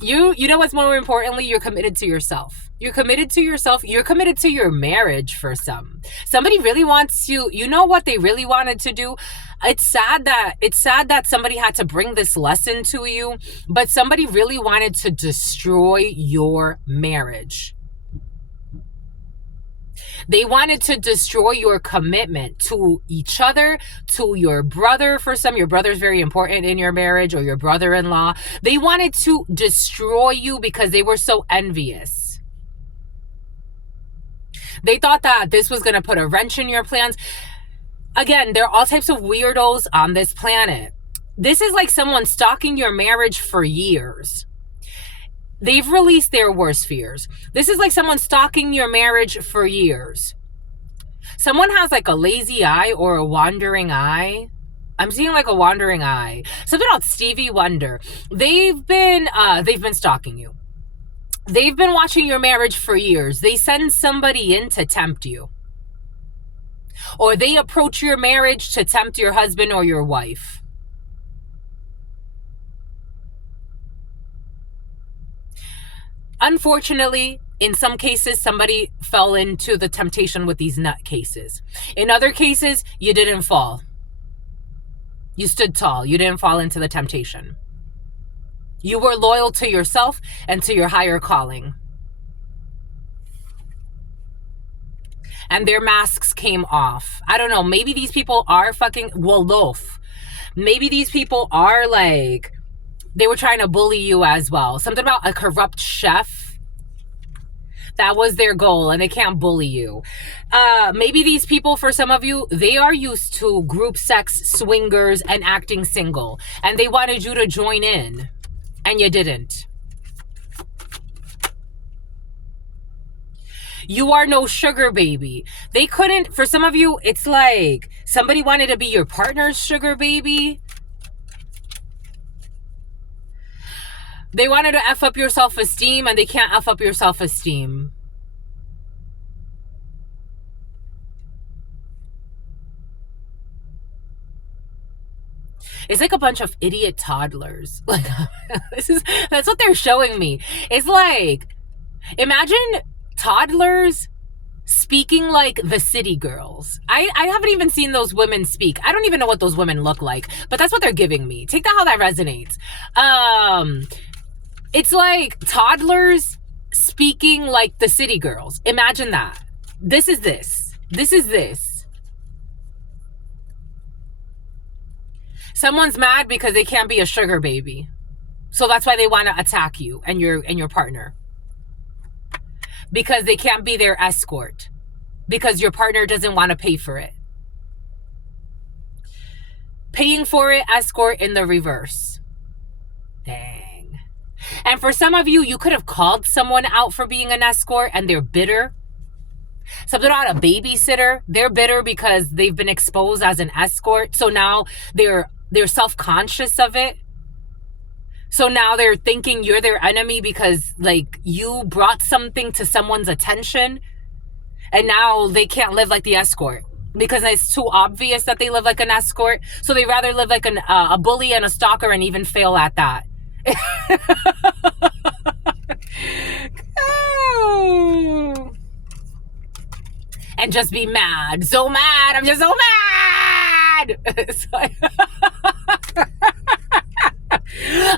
You know what's more importantly? You're committed to yourself. You're committed to yourself. You're committed to your marriage for some. Somebody really wants you. You know what they really wanted to do? It's sad that somebody had to bring this lesson to you, but somebody really wanted to destroy your marriage. They wanted to destroy your commitment to each other, to your brother. For some, your brother's very important in your marriage, or your brother-in-law. They wanted to destroy you because they were so envious. They thought that this was going to put a wrench in your plans. Again, there are all types of weirdos on this planet. This is like someone stalking your marriage for years. They've released their worst fears. This is like someone stalking your marriage for years. Someone has like a lazy eye or a wandering eye. I'm seeing like a wandering eye. Something about Stevie Wonder. They've been stalking you. They've been watching your marriage for years. They send somebody in to tempt you. Or they approach your marriage to tempt your husband or your wife. Unfortunately, in some cases, somebody fell into the temptation with these nutcases. In other cases, you didn't fall. You stood tall. You didn't fall into the temptation. You were loyal to yourself and to your higher calling. And their masks came off. I don't know. Maybe these people are fucking Wolof. Maybe these people are like, they were trying to bully you as well. Something about a corrupt chef. That was their goal, and they can't bully you. Maybe these people, for some of you, they are used to group sex, swingers, and acting single. And they wanted you to join in, and you didn't. You are no sugar baby. They couldn't, for some of you, it's like somebody wanted to be your partner's sugar baby. They wanted to F up your self-esteem, and they can't F up your self-esteem. It's like a bunch of idiot toddlers. Like, that's what they're showing me. It's like, imagine toddlers speaking like the city girls. I haven't even seen those women speak. I don't even know what those women look like, but that's what they're giving me. Take that how that resonates. It's like toddlers speaking like the city girls. Imagine that. This is this. This is this. Someone's mad because they can't be a sugar baby. So that's why they want to attack you and your partner. Because they can't be their escort. Because your partner doesn't want to pay for it. Paying for it, escort in the reverse. Dang. And for some of you, you could have called someone out for being an escort and they're bitter. Something about a babysitter. They're bitter because they've been exposed as an escort. So now they're self-conscious of it. So now they're thinking you're their enemy because, like, you brought something to someone's attention, and now they can't live like the escort because it's too obvious that they live like an escort. So they rather live like a bully and a stalker and even fail at that Oh. And just be mad. So mad. I'm just so mad.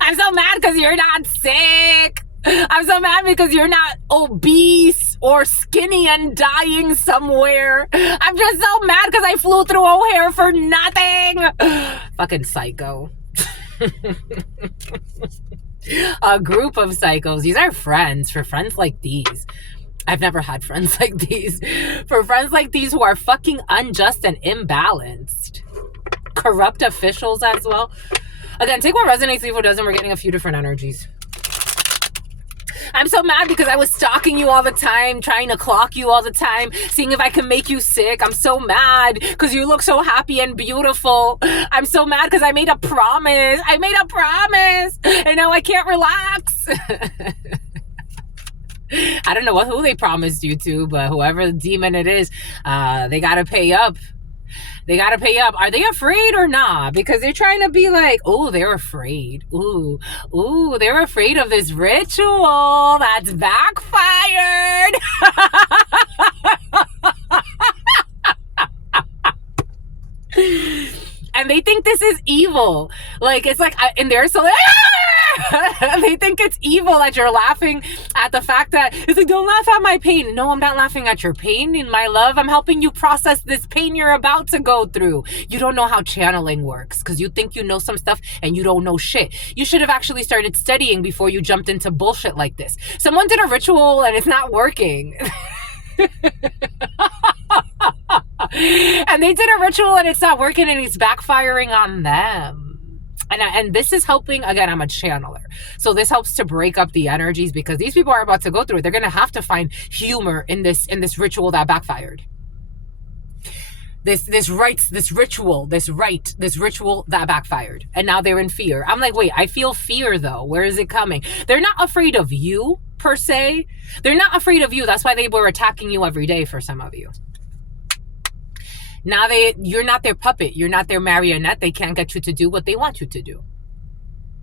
I'm so mad because you're not sick. I'm so mad because you're not obese or skinny and dying somewhere. I'm just so mad because I flew through O'Hare for nothing. Fucking psycho. A group of psychos. These are friends. For friends like these. I've never had friends like these. For friends like these who are fucking unjust and imbalanced. Corrupt officials as well. Again, take what resonates, leave what doesn't. We're getting a few different energies. I'm so mad because I was stalking you all the time, trying to clock you all the time, seeing if I can make you sick. I'm so mad because you look so happy and beautiful. I'm so mad because I made a promise. I made a promise. And now I can't relax. I don't know who they promised you to, but whoever the demon it is, they got to pay up. They got to pay up. Are they afraid or not? Because they're trying to be like, oh, they're afraid. Ooh, they're afraid of this ritual that's backfired. And they think this is evil. Like, it's like, and they're so, they think it's evil that you're laughing at the fact that it's like, don't laugh at my pain. No, I'm not laughing at your pain, in my love. I'm helping you process this pain you're about to go through. You don't know how channeling works because you think you know some stuff and you don't know shit. You should have actually started studying before you jumped into bullshit like this. Someone did a ritual and it's not working. And they did a ritual and it's not working and it's backfiring on them. And this is helping. Again, I'm a channeler, so this helps to break up the energies because these people are about to go through it. They're going to have to find humor in this ritual that backfired. This ritual that backfired, and now they're in fear. I'm like, wait, I feel fear though. Where is it coming? They're not afraid of you per se. They're not afraid of you. That's why they were attacking you every day for some of you. Now you're not their puppet. You're not their marionette. They can't get you to do what they want you to do.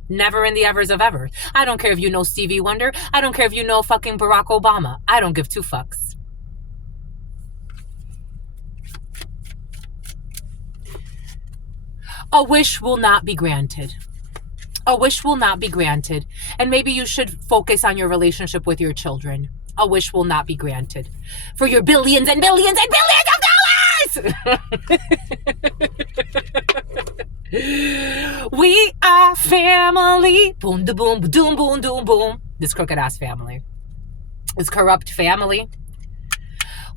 Never in the evers of ever. I don't care if you know Stevie Wonder. I don't care if you know fucking Barack Obama. I don't give two fucks. A wish will not be granted. A wish will not be granted. And maybe you should focus on your relationship with your children. A wish will not be granted. For your billions and billions and billions of dollars! We are family. Boom, da boom, boom, boom, boom, boom. This crooked ass family. This corrupt family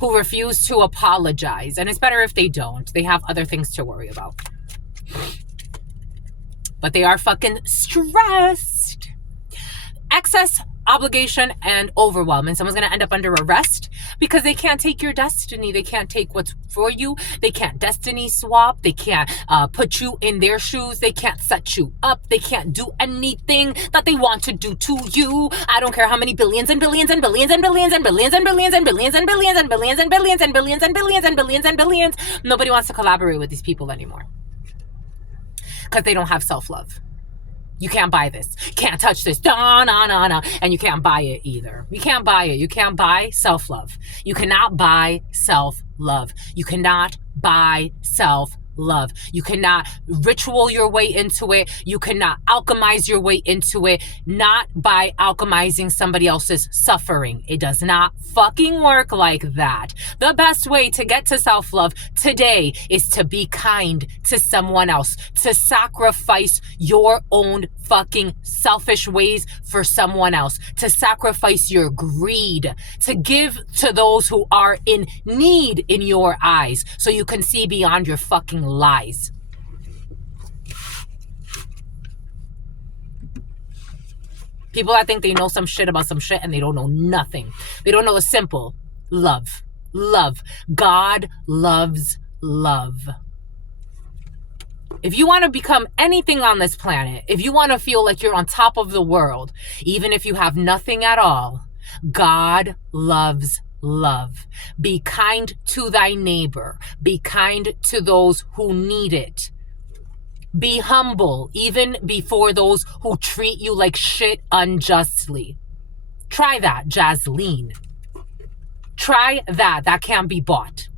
who refuse to apologize. And it's better if they don't. They have other things to worry about. But they are fucking stressed. Excess obligation and overwhelm, and someone's going to end up under arrest because they can't take your destiny. They can't take what's for you. They can't destiny swap. They can't put you in their shoes. They can't set you up. They can't do anything that they want to do to you. I don't care how many billions and billions and billions and billions and billions and billions and billions and billions and billions and billions and billions and billions and billions and billions. Nobody wants to collaborate with these people anymore because they don't have self-love. You can't buy this. Can't touch this. Da, na, na, na. And you can't buy it either. You can't buy it. You can't buy self-love. You cannot buy self-love. You cannot buy self-love. You cannot ritual your way into it. You cannot alchemize your way into it. Not by alchemizing somebody else's suffering. It does not fucking work like that. The best way to get to self-love today is to be kind to someone else, to sacrifice your own fucking selfish ways for someone else, to sacrifice your greed, to give to those who are in need in your eyes so you can see beyond your fucking lies. People that think they know some shit about some shit and they don't know nothing. They don't know the simple love. Love. God loves love. If you want to become anything on this planet, if you want to feel like you're on top of the world, even if you have nothing at all, God loves love. Be kind to thy neighbor. Be kind to those who need it. Be humble even before those who treat you like shit unjustly. Try that, Jasleen. Try that. That can't be bought.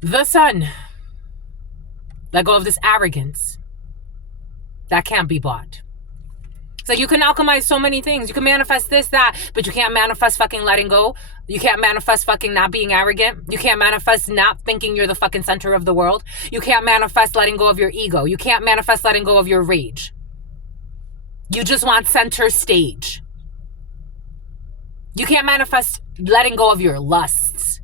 The Sun. Let go of this arrogance. That can't be bought. So you can alchemize so many things. You can manifest this, that, but you can't manifest fucking letting go. You can't manifest fucking not being arrogant. You can't manifest not thinking you're the fucking center of the world. You can't manifest letting go of your ego. You can't manifest letting go of your rage. You just want center stage. You can't manifest letting go of your lusts.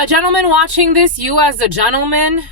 A gentleman watching this, you as a gentleman,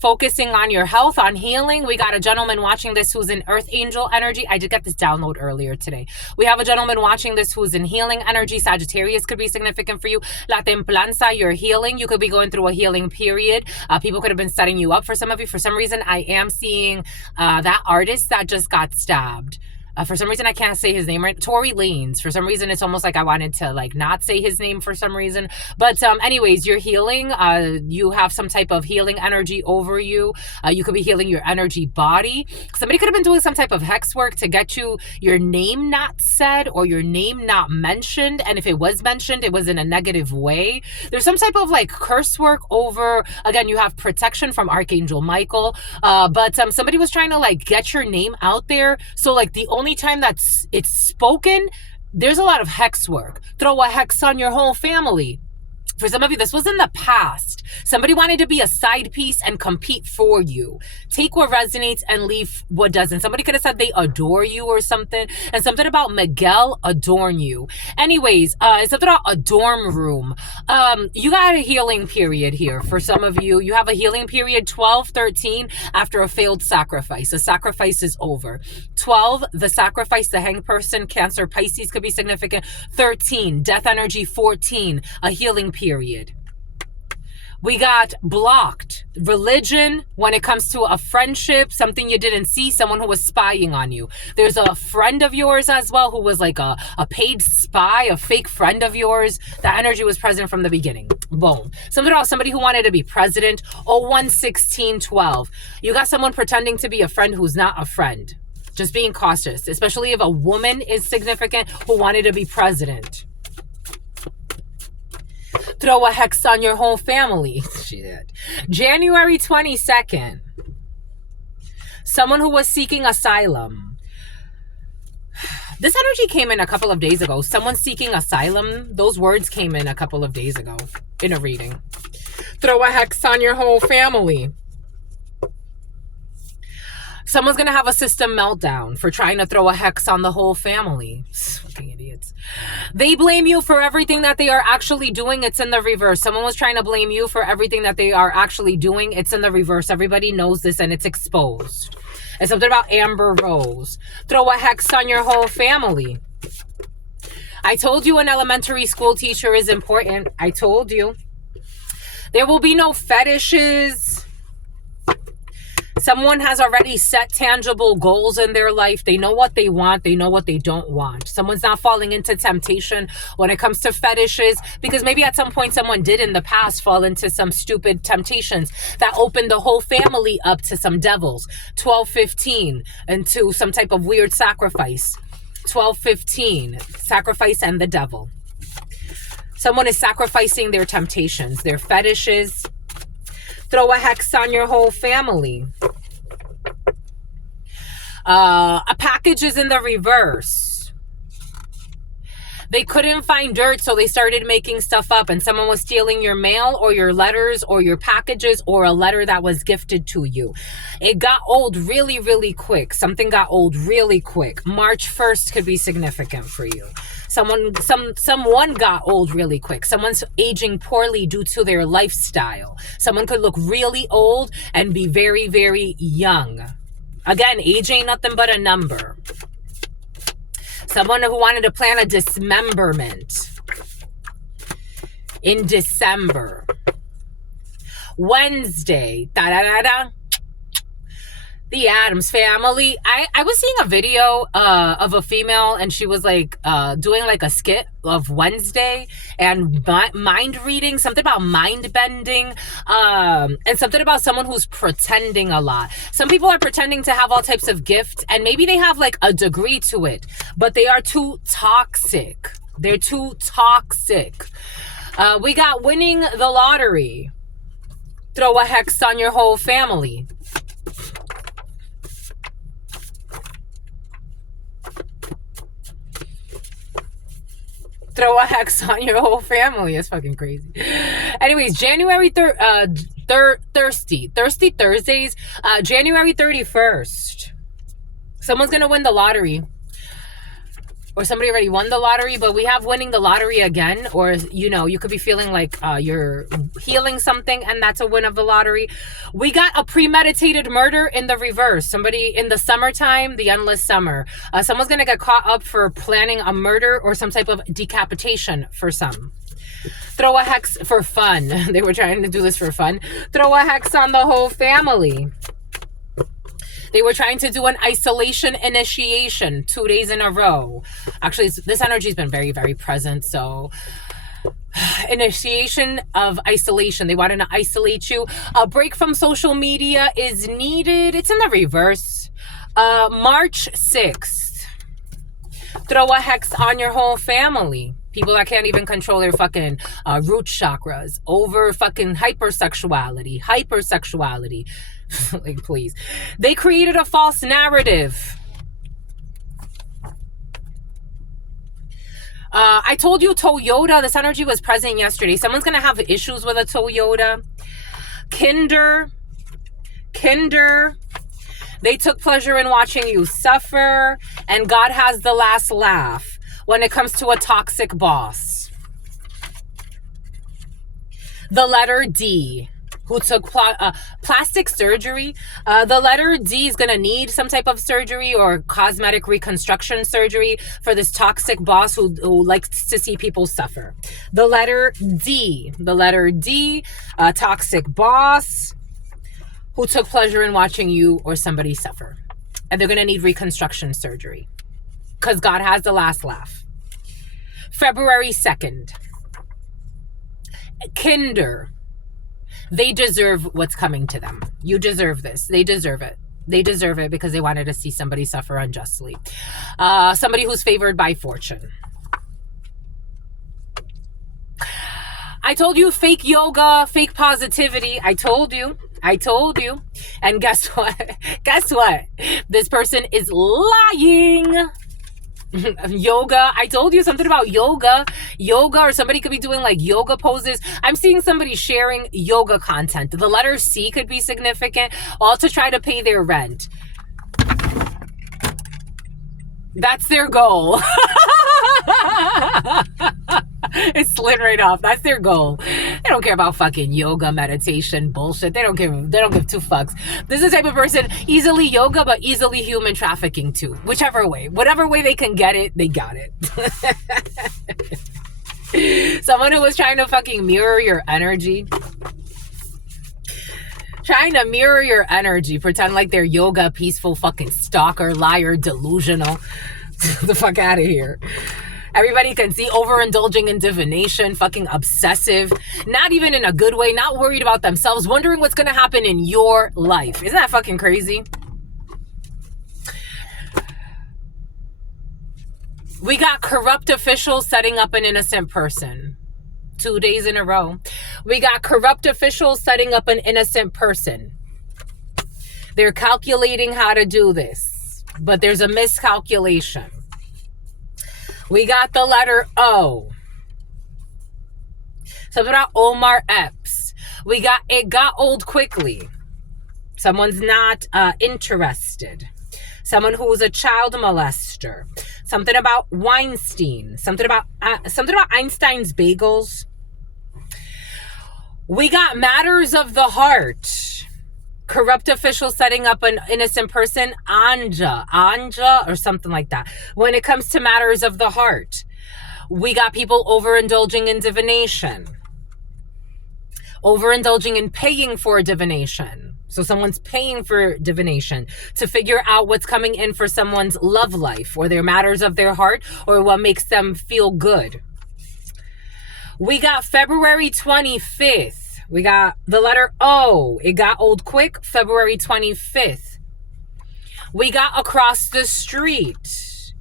focusing on your health, on healing. We got a gentleman watching this who's in earth angel energy. I did get this download earlier today. We have a gentleman watching this who's in healing energy. Sagittarius could be significant for you. La templanza, you're healing. You could be going through a healing period. People could have been setting you up for some of you. For some reason, I am seeing that artist that just got stabbed. For some reason, I can't say his name right. Tory Lanez. For some reason, it's almost like I wanted to like not say his name for some reason. But anyways, you're healing. You have some type of healing energy over you. You could be healing your energy body. Somebody could have been doing some type of hex work to get you your name not said or your name not mentioned. And if it was mentioned, it was in a negative way. There's some type of like curse work over, again, you have protection from Archangel Michael. But somebody was trying to like get your name out there. So like the only time that's it's spoken, there's a lot of hex work. Throw a hex on your whole family. For some of you, this was in the past. Somebody wanted to be a side piece and compete for you. Take what resonates and leave what doesn't. Somebody could have said they adore you or something. And something about Miguel adorn you. Anyways, it's something about a dorm room. You got a healing period here. For some of you, you have a healing period 12, 13 after a failed sacrifice. The sacrifice is over. 12, the sacrifice, the hanged person, Cancer, Pisces could be significant. 13, death energy. 14, a healing period. We got blocked. Religion, when it comes to a friendship, something you didn't see, someone who was spying on you. There's a friend of yours as well who was like a paid spy, a fake friend of yours. That energy was present from the beginning. Boom. Something else, somebody who wanted to be president. 01, 16, 12. You got someone pretending to be a friend who's not a friend. Just being cautious, especially if a woman is significant who wanted to be president. Throw a hex on your whole family. Shit. January 22nd. Someone who was seeking asylum. This energy came in a couple of days ago. Someone seeking asylum. Those words came in a couple of days ago in a reading. Throw a hex on your whole family. Someone's going to have a system meltdown for trying to throw a hex on the whole family. Fucking idiots. They blame you for everything that they are actually doing. It's in the reverse. Someone was trying to blame you for everything that they are actually doing. It's in the reverse. Everybody knows this and it's exposed. It's something about Amber Rose. Throw a hex on your whole family. I told you an elementary school teacher is important. I told you. There will be no fetishes. Someone has already set tangible goals in their life. They know what they want. They know what they don't want. Someone's not falling into temptation when it comes to fetishes, because maybe at some point someone did in the past fall into some stupid temptations that opened the whole family up to some devils. 12, 15, and to some type of weird sacrifice. 12, 15, sacrifice and the devil. Someone is sacrificing their temptations, their fetishes. Throw a hex on your whole family. A package is in the reverse. They couldn't find dirt, so they started making stuff up, and someone was stealing your mail or your letters or your packages or a letter that was gifted to you. It got old really, really quick. Something got old really quick. March 1st could be significant for you. Someone got old really quick. Someone's aging poorly due to their lifestyle. Someone could look really old and be very, very young. Again, age ain't nothing but a number. Someone who wanted to plan a dismemberment. in December. Wednesday, da-da-da-da, the Addams Family. I was seeing a video of a female, and she was like doing like a skit of Wednesday and mind reading, something about mind bending, and something about someone who's pretending a lot. Some people are pretending to have all types of gifts, and maybe they have like a degree to it, but they are too toxic. They're too toxic. We got winning the lottery. Throw a hex on your whole family. Throw a hex on your whole family. It's fucking crazy. Anyways, January Thirsty Thursdays, January 31st. Someone's gonna win the lottery. Or somebody already won the lottery, but we have winning the lottery again. Or, you know, you could be feeling like you're healing something, and that's a win of the lottery. We got a premeditated murder in the reverse. Somebody in the summertime, the endless summer. Someone's going to get caught up for planning a murder or some type of decapitation for some. Throw a hex for fun. They were trying to do this for fun. Throw a hex on the whole family. They were trying to do an isolation initiation 2 days in a row. Actually, this energy has been very, very present. So initiation of isolation. They wanted to isolate you. A break from social media is needed. It's in the reverse. March 6th. Throw a hex on your whole family. People that can't even control their fucking root chakras. Over fucking hypersexuality. Like, please. They created a false narrative. I told you Toyota, this energy was present yesterday. Someone's going to have issues with a Toyota. Kinder. They took pleasure in watching you suffer. And God has the last laugh when it comes to a toxic boss. The letter D. Who took plastic surgery. The letter D is going to need some type of surgery or cosmetic reconstruction surgery for this toxic boss who likes to see people suffer. The letter D, toxic boss who took pleasure in watching you or somebody suffer. And they're going to need reconstruction surgery because God has the last laugh. February 2nd. Kinder. They deserve what's coming to them. You deserve this. They deserve it. They deserve it because they wanted to see somebody suffer unjustly. Somebody who's favored by fortune. I told you fake yoga, fake positivity. I told you. And guess what? This person is lying. Yoga. I told you something about yoga, or somebody could be doing like yoga poses. I'm seeing somebody sharing yoga content. The letter C could be significant, all to try to pay their rent. That's their goal. It slid right off. That's their goal. They don't care about fucking yoga, meditation, bullshit. They don't give two fucks. This is the type of person, easily yoga, but easily human trafficking too. Whichever way. Whatever way they can get it, they got it. Someone who was trying to fucking mirror your energy. Pretend like they're yoga, peaceful, fucking stalker, liar, delusional. The fuck out of here. Everybody can see overindulging in divination, fucking obsessive, not even in a good way, not worried about themselves, wondering what's going to happen in your life. Isn't that fucking crazy? We got corrupt officials setting up an innocent person. 2 days in a row. We got corrupt officials setting up an innocent person. They're calculating how to do this, but there's a miscalculation. We got the letter O. Something about Omar Epps. We got it got old quickly. Someone's not interested. Someone who was a child molester. Something about Weinstein. Something about Einstein's bagels. We got matters of the heart. Corrupt official setting up an innocent person. Anja, or something like that. When it comes to matters of the heart, we got people overindulging in divination. overindulging in paying for divination. So someone's paying for divination to figure out what's coming in for someone's love life or their matters of their heart or what makes them feel good. We got February 25th. We got the letter O. It got old quick, February 25th. We got across the street.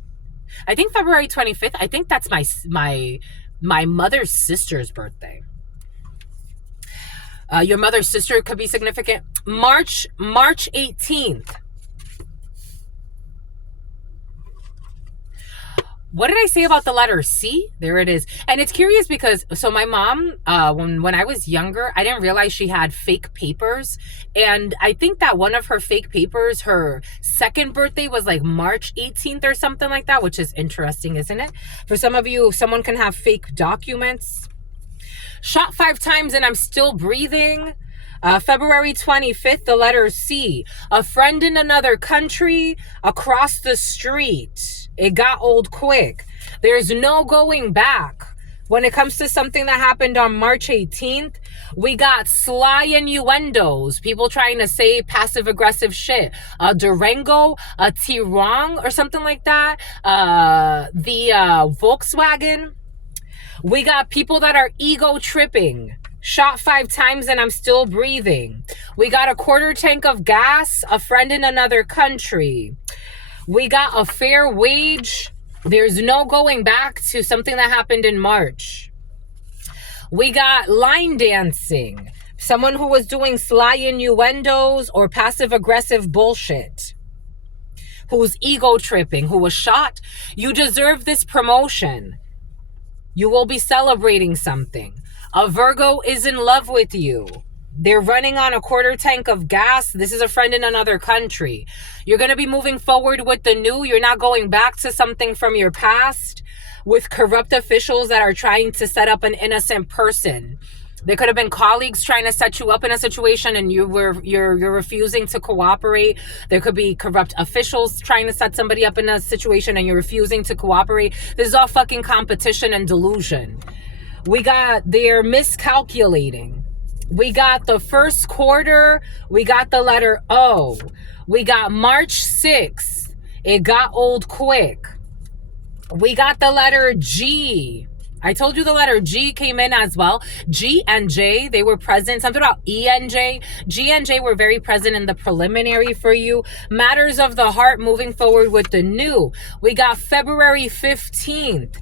I think February 25th, I think that's my mother's sister's birthday. Your mother's sister could be significant. March 18th. What did I say about the letter C? There it is. And it's curious because, so my mom, when I was younger, I didn't realize she had fake papers. And I think that one of her fake papers, her second birthday was like March 18th or something like that, which is interesting, isn't it? For some of you, someone can have fake documents. Shot 5 times and I'm still breathing. February 25th, the letter C. A friend in another country, across the street. It got old quick. There's no going back. When it comes to something that happened on March 18th, we got sly innuendos. People trying to say passive-aggressive shit. A Durango, a T-Rong, or something like that. The Volkswagen. We got people that are ego tripping. Shot 5 times and I'm still breathing. We got a quarter tank of gas, a friend in another country. We got a fair wage. There's no going back to something that happened in March. We got line dancing. Someone who was doing sly innuendos or passive-aggressive bullshit. Who's ego tripping, who was shot. You deserve this promotion. You will be celebrating something. A Virgo is in love with you. They're running on a quarter tank of gas. This is a friend in another country. You're going to be moving forward with the new. You're not going back to something from your past with corrupt officials that are trying to set up an innocent person. There could have been colleagues trying to set you up in a situation and you're refusing to cooperate. There could be corrupt officials trying to set somebody up in a situation and you're refusing to cooperate. This is all fucking competition and delusion. We got they're miscalculating. We got the first quarter. We got the letter O. We got March 6th. It got old quick. We got the letter G. I told you the letter G came in as well. G and J, they were present. Something about E and J. G and J were very present in the preliminary for you. Matters of the heart, moving forward with the new. We got February 15th.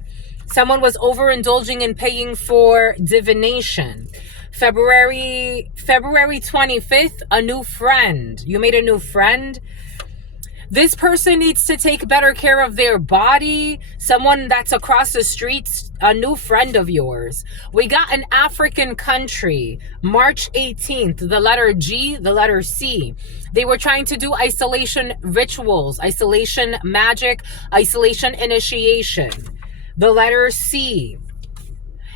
Someone was overindulging in paying for divination. February 25th, a new friend. You made a new friend. This person needs to take better care of their body. Someone that's across the streets, a new friend of yours. We got an African country, March 18th, the letter G, the letter C. They were trying to do isolation rituals, isolation magic, isolation initiation. The letter C.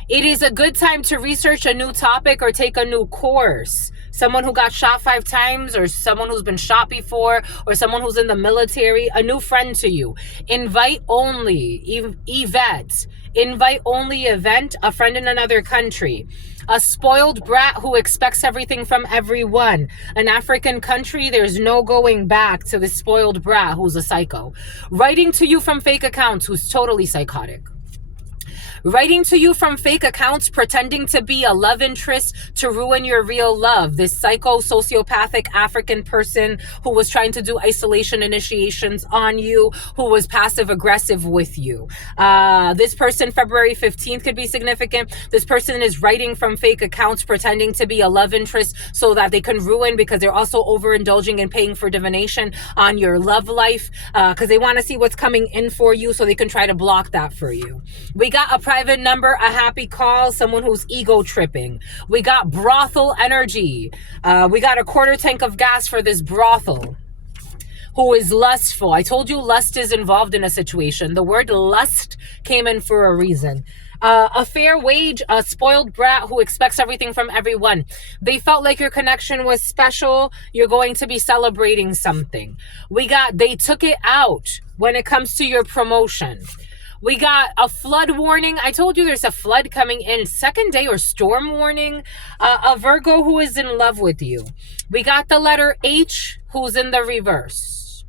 It is a good time to research a new topic or take a new course. Someone who got shot 5 times or someone who's been shot before or someone who's in the military, a new friend to you. Invite only, Yvette. Invite only event, a friend in another country. A spoiled brat who expects everything from everyone. An African country, there's no going back to this spoiled brat who's a psycho. Writing to you from fake accounts who's totally psychotic. Writing to you from fake accounts, pretending to be a love interest to ruin your real love. This psycho, sociopathic African person who was trying to do isolation initiations on you, who was passive aggressive with you. This person, February 15th, could be significant. This person is writing from fake accounts, pretending to be a love interest so that they can ruin, because they're also overindulging in paying for divination on your love life, because they want to see what's coming in for you so they can try to block that for you. We got a private number, a happy call, someone who's ego tripping. We got brothel energy. We got a quarter tank of gas for this brothel who is lustful. I told you lust is involved in a situation. The word lust came in for a reason. A fair wage, a spoiled brat who expects everything from everyone. They felt like your connection was special. You're going to be celebrating something. We got they took it out when it comes to your promotion. We got a flood warning. I told you there's a flood coming in. Second day or storm warning. A Virgo who is in love with you. We got the letter H who's in the reverse.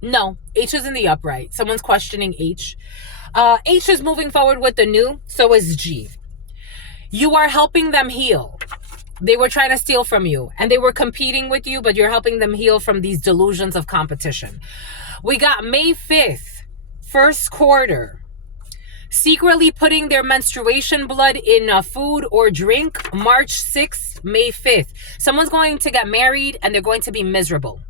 No, H is in the upright. Someone's questioning H. H is moving forward with the new. So is G. You are helping them heal. They were trying to steal from you and they were competing with you, but you're helping them heal from these delusions of competition. We got May 5th, first quarter. Secretly putting their menstruation blood in food or drink. March 6th, May 5th. Someone's going to get married and they're going to be miserable.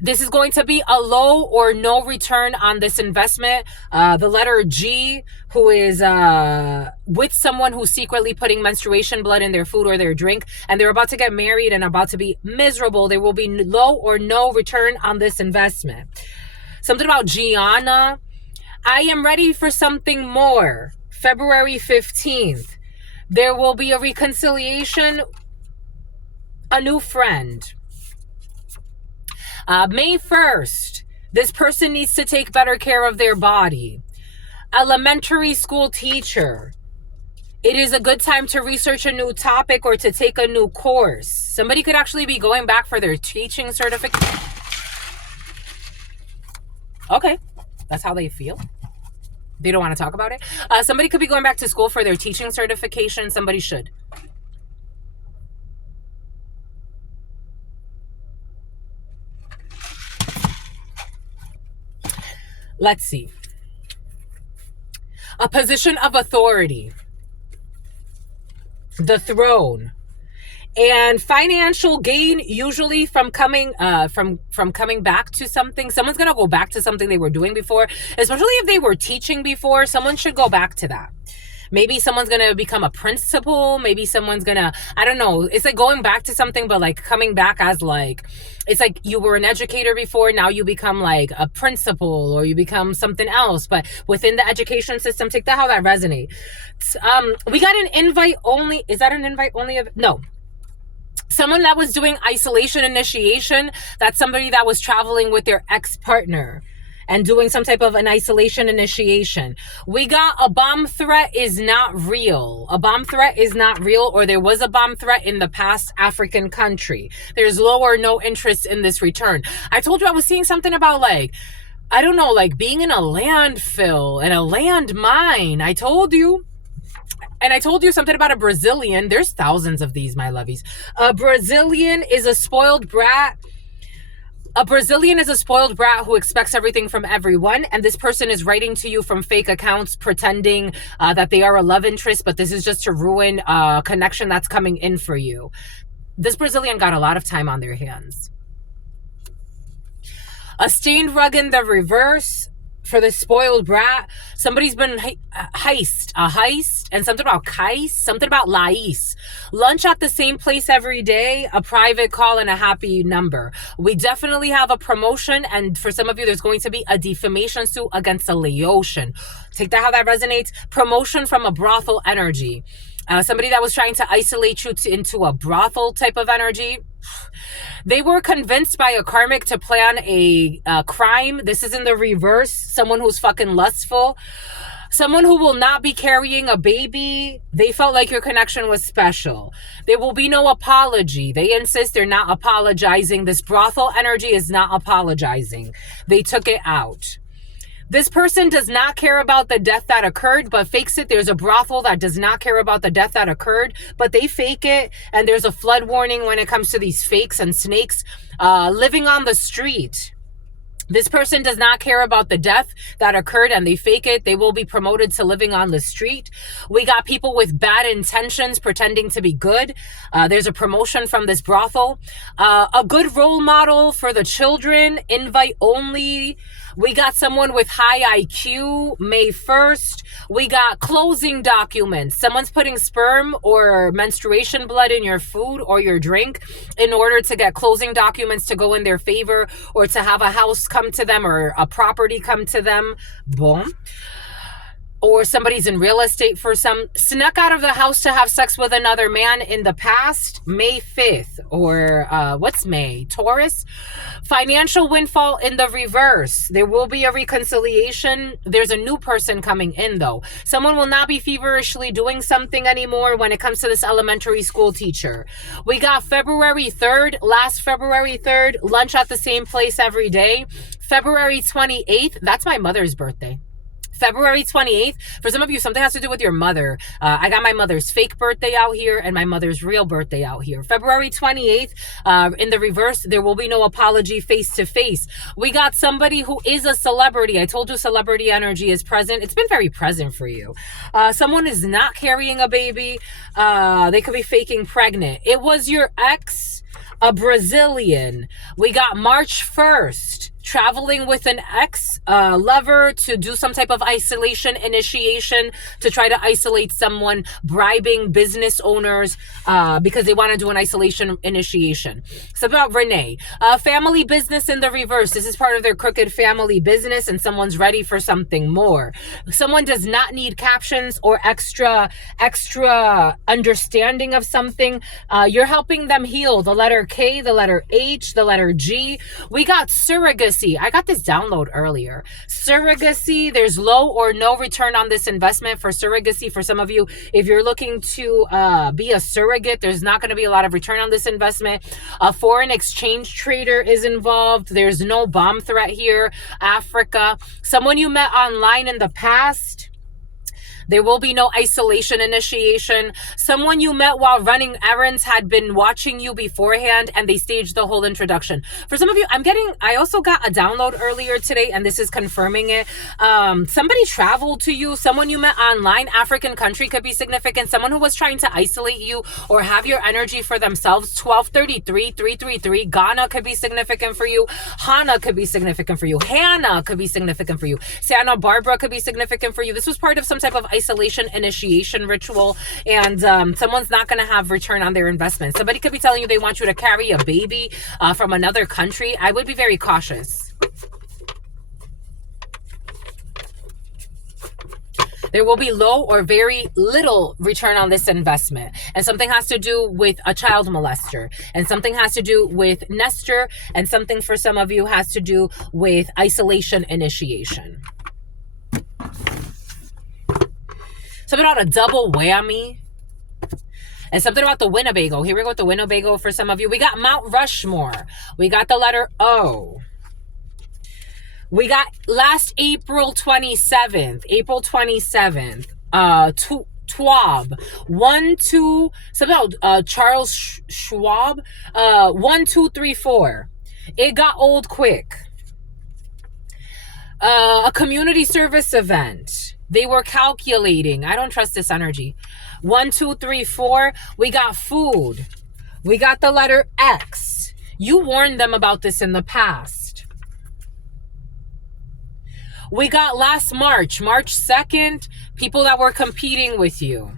This is going to be a low or no return on this investment. The letter G, who is with someone who's secretly putting menstruation blood in their food or their drink, and they're about to get married and about to be miserable. There will be low or no return on this investment. Something about Gianna. I am ready for something more. February 15th. There will be a reconciliation, a new friend. May 1st, this person needs to take better care of their body. Elementary school teacher. It is a good time to research a new topic or to take a new course. Somebody could actually be going back for their teaching certificate. Okay, that's how they feel. They don't want to talk about it. Somebody could be going back to school for their teaching certification. Somebody should. Let's see. A position of authority. The throne. And financial gain, usually from coming coming back to something. Someone's going to go back to something they were doing before. Especially if they were teaching before, someone should go back to that. Maybe someone's going to become a principal. Maybe someone's going to, I don't know. It's like going back to something, but like coming back as like, it's like you were an educator before. Now you become like a principal or you become something else. But within the education system, take that how that resonates. We got an invite only. Is that an invite only? No. Someone that was doing isolation initiation. That's somebody that was traveling with their ex-partner and doing some type of an isolation initiation. We got a bomb threat is not real. A bomb threat is not real, or there was a bomb threat in the past African country. There's low or no interest in this return. I told you I was seeing something about like, I don't know, like being in a landfill and a landmine. I told you. And I told you something about a Brazilian. There's thousands of these, my lovies. A Brazilian is a spoiled brat. A Brazilian is a spoiled brat who expects everything from everyone. And this person is writing to you from fake accounts, pretending that they are a love interest. But this is just to ruin a connection that's coming in for you. This Brazilian got a lot of time on their hands. A stained rug in the reverse. For the spoiled brat, somebody's been a heist, and something about Kais, something about Lais. Lunch at the same place every day, a private call, and a happy number. We definitely have a promotion, and for some of you, there's going to be a defamation suit against a Laotian. Take that how that resonates. Promotion from a brothel energy. Somebody that was trying to isolate you into a brothel type of energy. They were convinced by a karmic to plan a crime. This is in the reverse. Someone who's fucking lustful. Someone who will not be carrying a baby. They felt like your connection was special. There will be no apology. They insist they're not apologizing. This brothel energy is not apologizing. They took it out. This person does not care about the death that occurred, but fakes it. There's a brothel that does not care about the death that occurred, but they fake it. And there's a flood warning when it comes to these fakes and snakes living on the street. This person does not care about the death that occurred and they fake it. They will be promoted to living on the street. We got people with bad intentions pretending to be good. There's a promotion from this brothel. A good role model for the children. Invite only. We got someone with high IQ. May 1st. We got closing documents. Someone's putting sperm or menstruation blood in your food or your drink in order to get closing documents to go in their favor or to have a house come to them or a property come to them. Boom. or somebody's in real estate for some, snuck out of the house to have sex with another man in the past, May 5th, or what's May? Taurus. Financial windfall in the reverse. There will be a reconciliation. There's a new person coming in, though. Someone will not be feverishly doing something anymore when it comes to this elementary school teacher. We got February 3rd, last February 3rd, lunch at the same place every day. February 28th, that's my mother's birthday. February 28th, for some of you, something has to do with your mother. I got my mother's fake birthday out here and my mother's real birthday out here. February 28th, in the reverse, there will be no apology face to face. We got somebody who is a celebrity. I told you celebrity energy is present. It's been very present for you. Someone is not carrying a baby. They could be faking pregnant. It was your ex, a Brazilian. We got March 1st. Traveling with an ex-lover to do some type of isolation initiation to try to isolate someone, bribing business owners because they want to do an isolation initiation. So about Renee, family business in the reverse. This is part of their crooked family business and someone's ready for something more. Someone does not need captions or extra understanding of something. You're helping them heal. The letter K, the letter H, the letter G. We got surrogacy. I got this download earlier. Surrogacy, there's low or no return on this investment for surrogacy. For some of you, if you're looking to be a surrogate, there's not going to be a lot of return on this investment. A foreign exchange trader is involved. There's no bomb threat here. Africa. Someone you met online in the past. There will be no isolation initiation. Someone you met while running errands had been watching you beforehand and they staged the whole introduction. For some of you, I also got a download earlier today and this is confirming it. Somebody traveled to you. Someone you met online. African country could be significant. Someone who was trying to isolate you or have your energy for themselves. 1233, 333. Ghana could be significant for you. Hana could be significant for you. Hannah could be significant for you. Santa Barbara could be significant for you. This was part of some type of isolation initiation ritual, and someone's not going to have return on their investment. Somebody could be telling you they want you to carry a baby from another country. I would be very cautious. There will be low or very little return on this investment. And something has to do with a child molester. And something has to do with Nestor. And something for some of you has to do with isolation initiation. Something about a double whammy. And something about the Winnebago. Here we go with the Winnebago for some of you. We got Mount Rushmore. We got the letter O. We got last April 27th. April 27th. Twab. 1, 2. Something about Charles Schwab. 1, 2, 3, 4. It got old quick. A community service event. They were calculating. I don't trust this energy. 1, 2, 3, 4. We got food. We got the letter X. You warned them about this in the past. We got last March 2nd, people that were competing with you.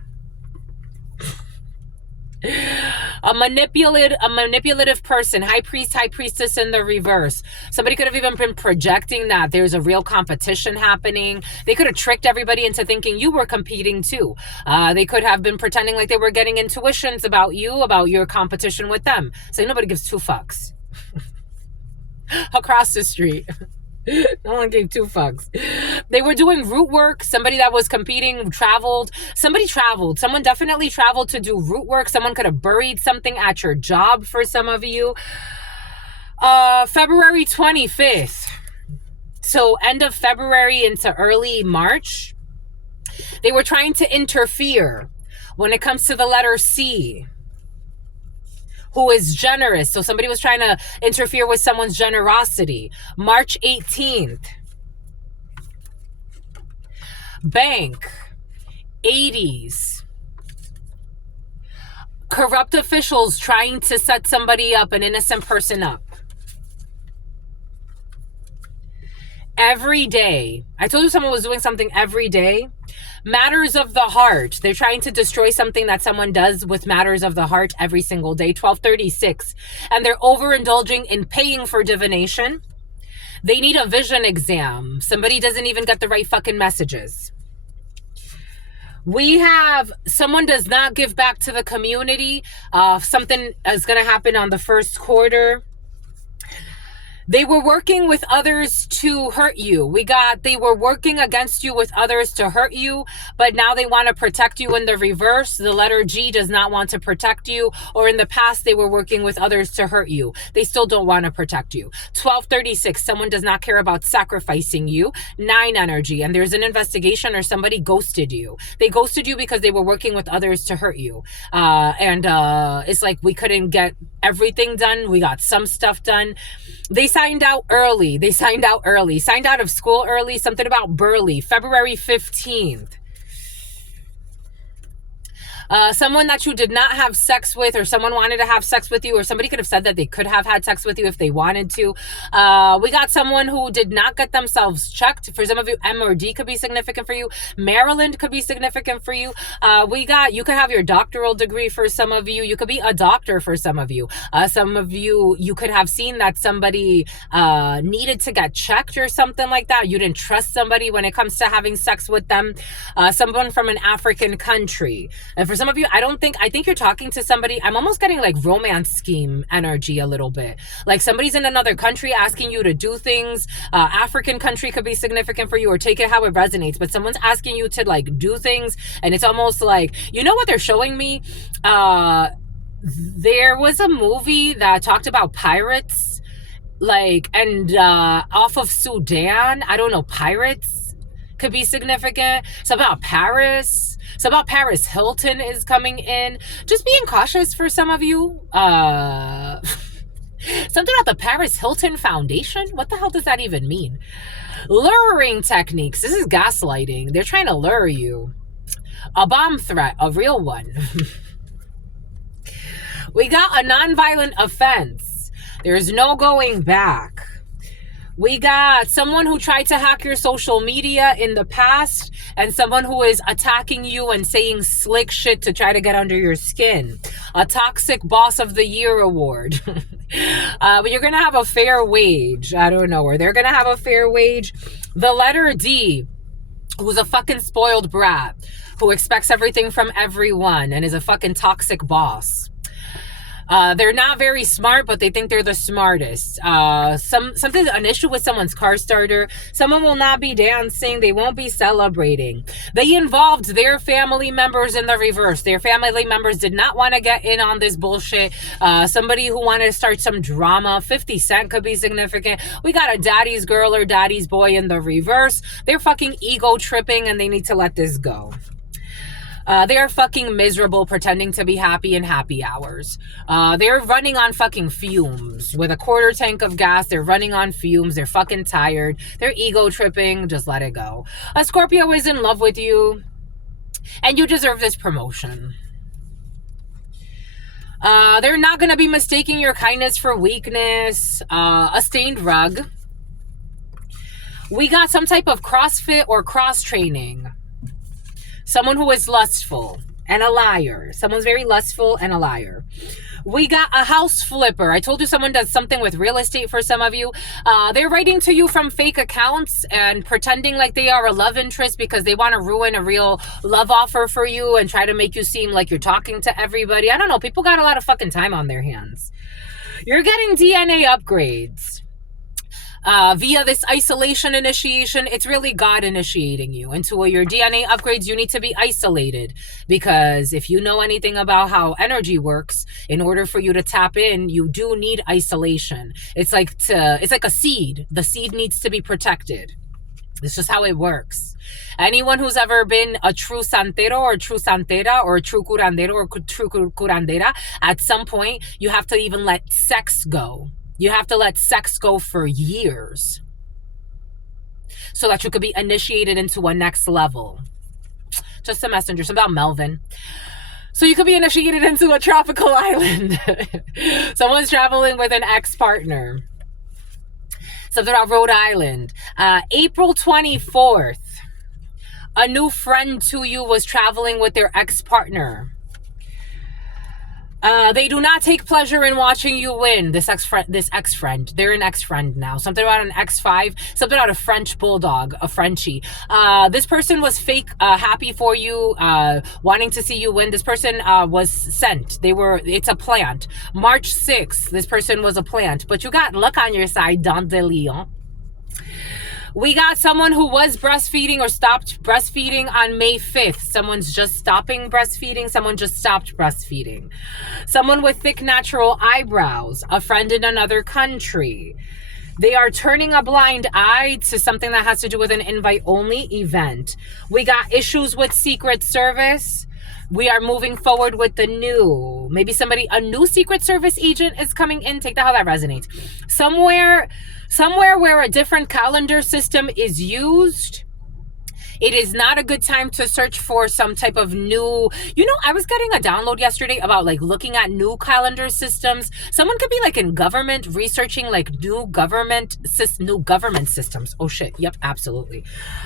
A manipulative person, high priest, high priestess in the reverse. Somebody could have even been projecting that there's a real competition happening. They could have tricked everybody into thinking you were competing too. They could have been pretending like they were getting intuitions about you, about your competition with them. So nobody gives two fucks. Across the street. No one gave two fucks. They were doing root work. Somebody that was competing traveled. Somebody traveled. Someone definitely traveled to do root work. Someone could have buried something at your job for some of you. February 25th. So end of February into early March. They were trying to interfere when it comes to the letter C. Who is generous. So somebody was trying to interfere with someone's generosity. March 18th. Bank. 80s. Corrupt officials trying to set somebody up, an innocent person up. Every day. I told you someone was doing something every day. Matters of the heart. They're trying to destroy something that someone does with matters of the heart every single day. 1236. And they're overindulging in paying for divination. They need a vision exam. Somebody doesn't even get the right fucking messages. We have someone does not give back to the community. Something is going to happen on the first quarter. They were working with others to hurt you. They were working against you with others to hurt you, but now they want to protect you in the reverse. The letter G does not want to protect you, or in the past, they were working with others to hurt you. They still don't want to protect you. 1236, someone does not care about sacrificing you. 9 energy, and there's an investigation or somebody ghosted you. They ghosted you because they were working with others to hurt you. And it's like we couldn't get everything done. We got some stuff done. They signed out early. Signed out of school early. Something about Burley. February 15th. Someone that you did not have sex with, or someone wanted to have sex with you, or somebody could have said that they could have had sex with you if they wanted to. We got someone who did not get themselves checked. For some of you, M or D could be significant for you. Maryland could be significant for you. You could have your doctoral degree for some of you. You could be a doctor for some of you. Some of you could have seen that somebody needed to get checked or something like that. You didn't trust somebody when it comes to having sex with them. Someone from an African country. And for some of you, I think you're talking to somebody. I'm almost getting like romance scheme energy a little bit. Like somebody's in another country asking you to do things. African country could be significant for you, or take it how it resonates. But someone's asking you to like do things, and it's almost like, you know what they're showing me? There was a movie that talked about pirates, off of Sudan. I don't know, pirates could be significant. It's about Paris. So about Paris Hilton is coming in. Just being cautious for some of you. Something about the Paris Hilton Foundation. What the hell does that even mean? Luring techniques. This is gaslighting. They're trying to lure you. A bomb threat. A real one. We got a nonviolent offense. There's no going back. We got someone who tried to hack your social media in the past, and someone who is attacking you and saying slick shit to try to get under your skin. A toxic boss of the year award. But you're going to have a fair wage. I don't know. Or they're going to have a fair wage. The letter D, who's a fucking spoiled brat, who expects everything from everyone and is a fucking toxic boss. They're not very smart, but they think they're the smartest. An issue with someone's car starter. Someone will not be dancing. They won't be celebrating. They involved their family members in the reverse. Their family members did not want to get in on this bullshit. Somebody who wanted to start some drama. 50 Cent could be significant. We got a daddy's girl or daddy's boy in the reverse. They're fucking ego tripping, and they need to let this go. They are fucking miserable, pretending to be happy in happy hours. They're running on fucking fumes. With a quarter tank of gas, they're running on fumes. They're fucking tired. They're ego tripping. Just let it go. A Scorpio is in love with you, and you deserve this promotion. They're not going to be mistaking your kindness for weakness. A stained rug. We got some type of CrossFit or cross training. Someone who is lustful and a liar. Someone's very lustful and a liar. We got a house flipper. I told you someone does something with real estate for some of you. They're writing to you from fake accounts and pretending like they are a love interest because they want to ruin a real love offer for you and try to make you seem like you're talking to everybody. I don't know. People got a lot of fucking time on their hands. You're getting DNA upgrades. Via this isolation initiation. It's really God initiating you into your DNA upgrades. You need to be isolated, because if you know anything about how energy works, in order for you to tap in, you do need isolation. It's like a seed. The seed needs to be protected. It's just how it works. Anyone who's ever been a true santero or true santera or a true curandero or true curandera, at some point, you have to even let sex go. You have to let sex go for years so that you could be initiated into a next level. Just a messenger. Something about Melvin. So you could be initiated into a tropical island. Someone's traveling with an ex-partner. Something about Rhode Island. April 24th. A new friend to you was traveling with their ex-partner. They do not take pleasure in watching you win. This ex-friend. They're an ex-friend now. Something about an X5. Something about a French bulldog, a Frenchie. This person was fake happy for you, wanting to see you win. This person was sent. It's a plant. March 6th, this person was a plant. But you got luck on your side, Dandelion. We got someone who was breastfeeding or stopped breastfeeding on May 5th. Someone's just stopping breastfeeding. Someone just stopped breastfeeding. Someone with thick natural eyebrows. A friend in another country. They are turning a blind eye to something that has to do with an invite-only event. We got issues with Secret Service. We are moving forward with the new. Maybe a new Secret Service agent is coming in. Take that how that resonates. Somewhere where a different calendar system is used, it is not a good time to search for some type of new, I was getting a download yesterday about like looking at new calendar systems. Someone could be like in government researching like new government systems. Oh shit. Yep, absolutely.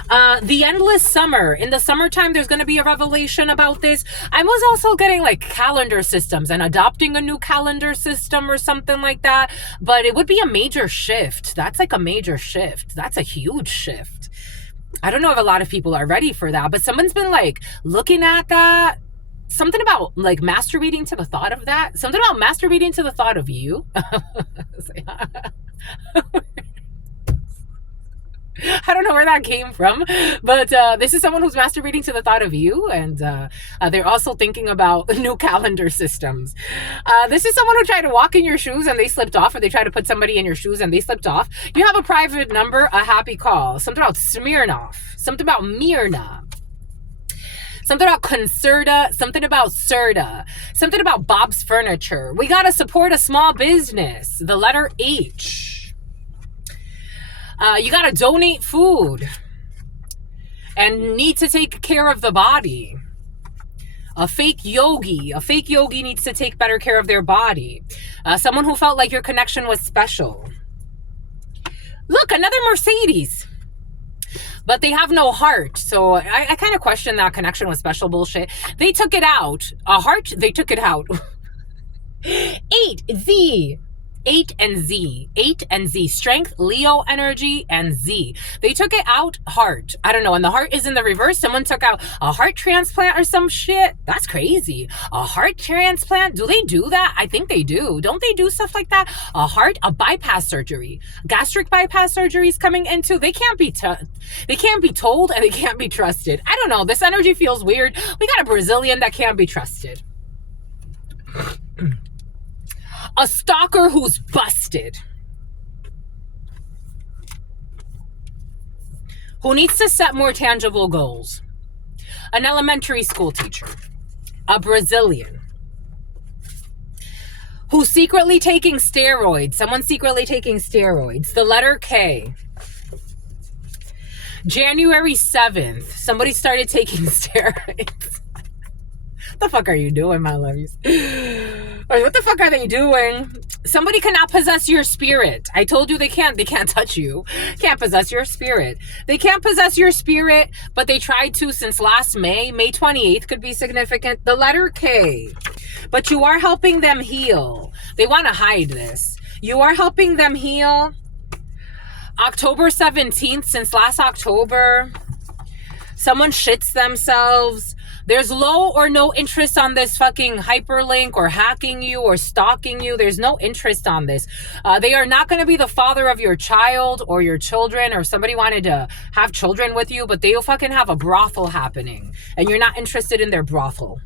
The endless summer. In the summertime, there's going to be a revelation about this. I was also getting like calendar systems and adopting a new calendar system or something like that. But it would be a major shift. That's like a major shift. That's a huge shift. I don't know if a lot of people are ready for that, but someone's been like looking at that. Something about like masturbating to the thought of that. Something about masturbating to the thought of you. I don't know where that came from, but this is someone who's masturbating to the thought of you, and they're also thinking about new calendar systems. This is someone who tried to walk in your shoes and they slipped off, or they tried to put somebody in your shoes and they slipped off. You have a private number, a happy call. Something about Smirnoff. Something about Myrna. Something about Concerta. Something about Serta. Something about Bob's Furniture. We got to support a small business. The letter H. You got to donate food and need to take care of the body. A fake yogi needs to take better care of their body. Someone who felt like your connection was special. Look, another Mercedes. But they have no heart. So I kind of question that connection was special bullshit. They took it out. A heart, they took it out. 8 and Z. Strength, Leo energy, and Z. They took it out, heart. I don't know. And the heart is in the reverse. Someone took out a heart transplant or some shit. That's crazy. A heart transplant? Do they do that? I think they do. Don't they do stuff like that? A bypass surgery. Gastric bypass surgery is coming into. They can't be told and they can't be trusted. I don't know. This energy feels weird. We got a Brazilian that can't be trusted. A stalker who's busted. Who needs to set more tangible goals. An elementary school teacher. A Brazilian. Who's secretly taking steroids. Someone secretly taking steroids. The letter K. January 7th. Somebody started taking steroids. What the fuck are you doing, my loves? What the fuck are they doing? Somebody cannot possess your spirit. I told you they can't touch you. Can't possess your spirit. They can't possess your spirit, but they tried to since last May. May 28th could be significant. The letter K. But you are helping them heal. They want to hide this. You are helping them heal. October 17th, since last October, someone shits themselves. There's low or no interest on this fucking hyperlink or hacking you or stalking you. There's no interest on this. They are not going to be the father of your child or your children, or somebody wanted to have children with you, but they'll fucking have a brothel happening and you're not interested in their brothel.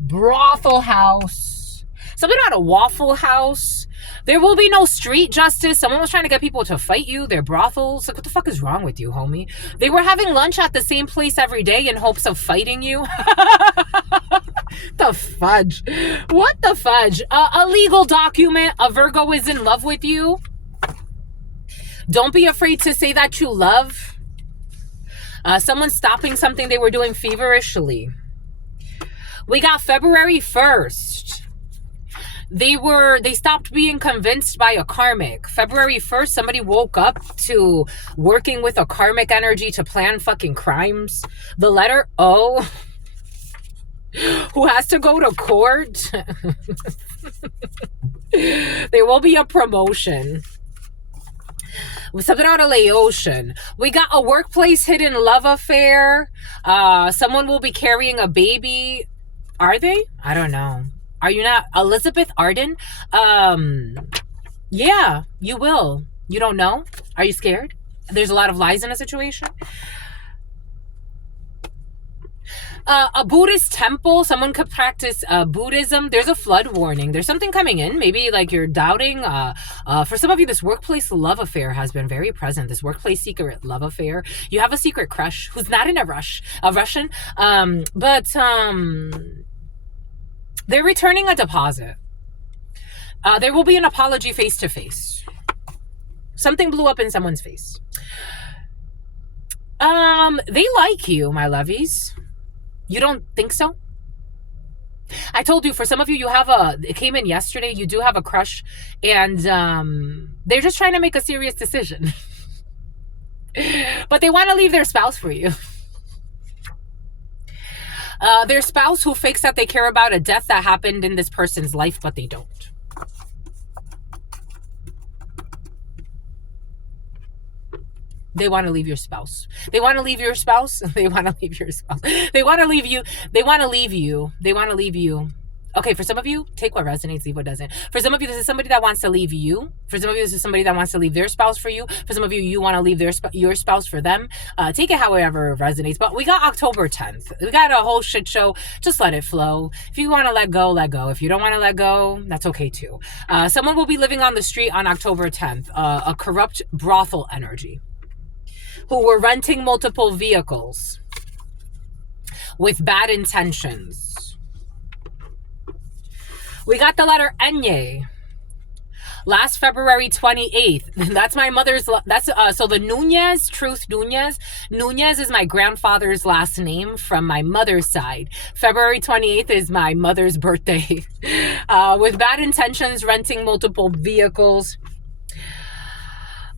Brothel house. Something about a Waffle House. There will be no street justice. Someone was trying to get people to fight you. They're brothels. Like, what the fuck is wrong with you, homie? They were having lunch at the same place every day in hopes of fighting you. The fudge. What the fudge? A legal document. A Virgo is in love with you. Don't be afraid to say that you love. Someone stopping something they were doing feverishly. We got February 1st. They stopped being convinced by a karmic. February 1st, somebody woke up to working with a karmic energy to plan fucking crimes. The letter O. who has to go to court. There will be a promotion. Something out of Laotian. We got a workplace hidden love affair. Someone will be carrying a baby. Are they? I don't know. Are you not Elizabeth Arden? Yeah, you will. You don't know? Are you scared? There's a lot of lies in a situation. A Buddhist temple. Someone could practice Buddhism. There's a flood warning. There's something coming in. Maybe like you're doubting. For some of you, this workplace love affair has been very present. This workplace secret love affair. You have a secret crush who's not in a Russian. But they're returning a deposit. There will be an apology face to face. Something blew up in someone's face. They like you, my lovies. You don't think so? I told you, for some of you, you have it came in yesterday, you do have a crush, and they're just trying to make a serious decision. But they want to leave their spouse for you. Their spouse who fakes that they care about a death that happened in this person's life, but they don't. They want to leave your spouse. They want to leave your spouse. They want to leave your spouse. They want to leave you. They want to leave you. They want to leave you. Okay, for some of you, take what resonates, leave what doesn't. For some of you, this is somebody that wants to leave you. For some of you, this is somebody that wants to leave their spouse for you. For some of you, you want to leave your spouse for them. Take it however it resonates. But we got October 10th. We got a whole shit show. Just let it flow. If you want to let go, let go. If you don't want to let go, that's okay too. Someone will be living on the street on October 10th. A corrupt brothel energy. Who were renting multiple vehicles with bad intentions. We got the letter Enye. Last February 28th. That's my mother's. So the Nunez, Truth Nunez. Nunez is my grandfather's last name from my mother's side. February 28th is my mother's birthday. With bad intentions, renting multiple vehicles.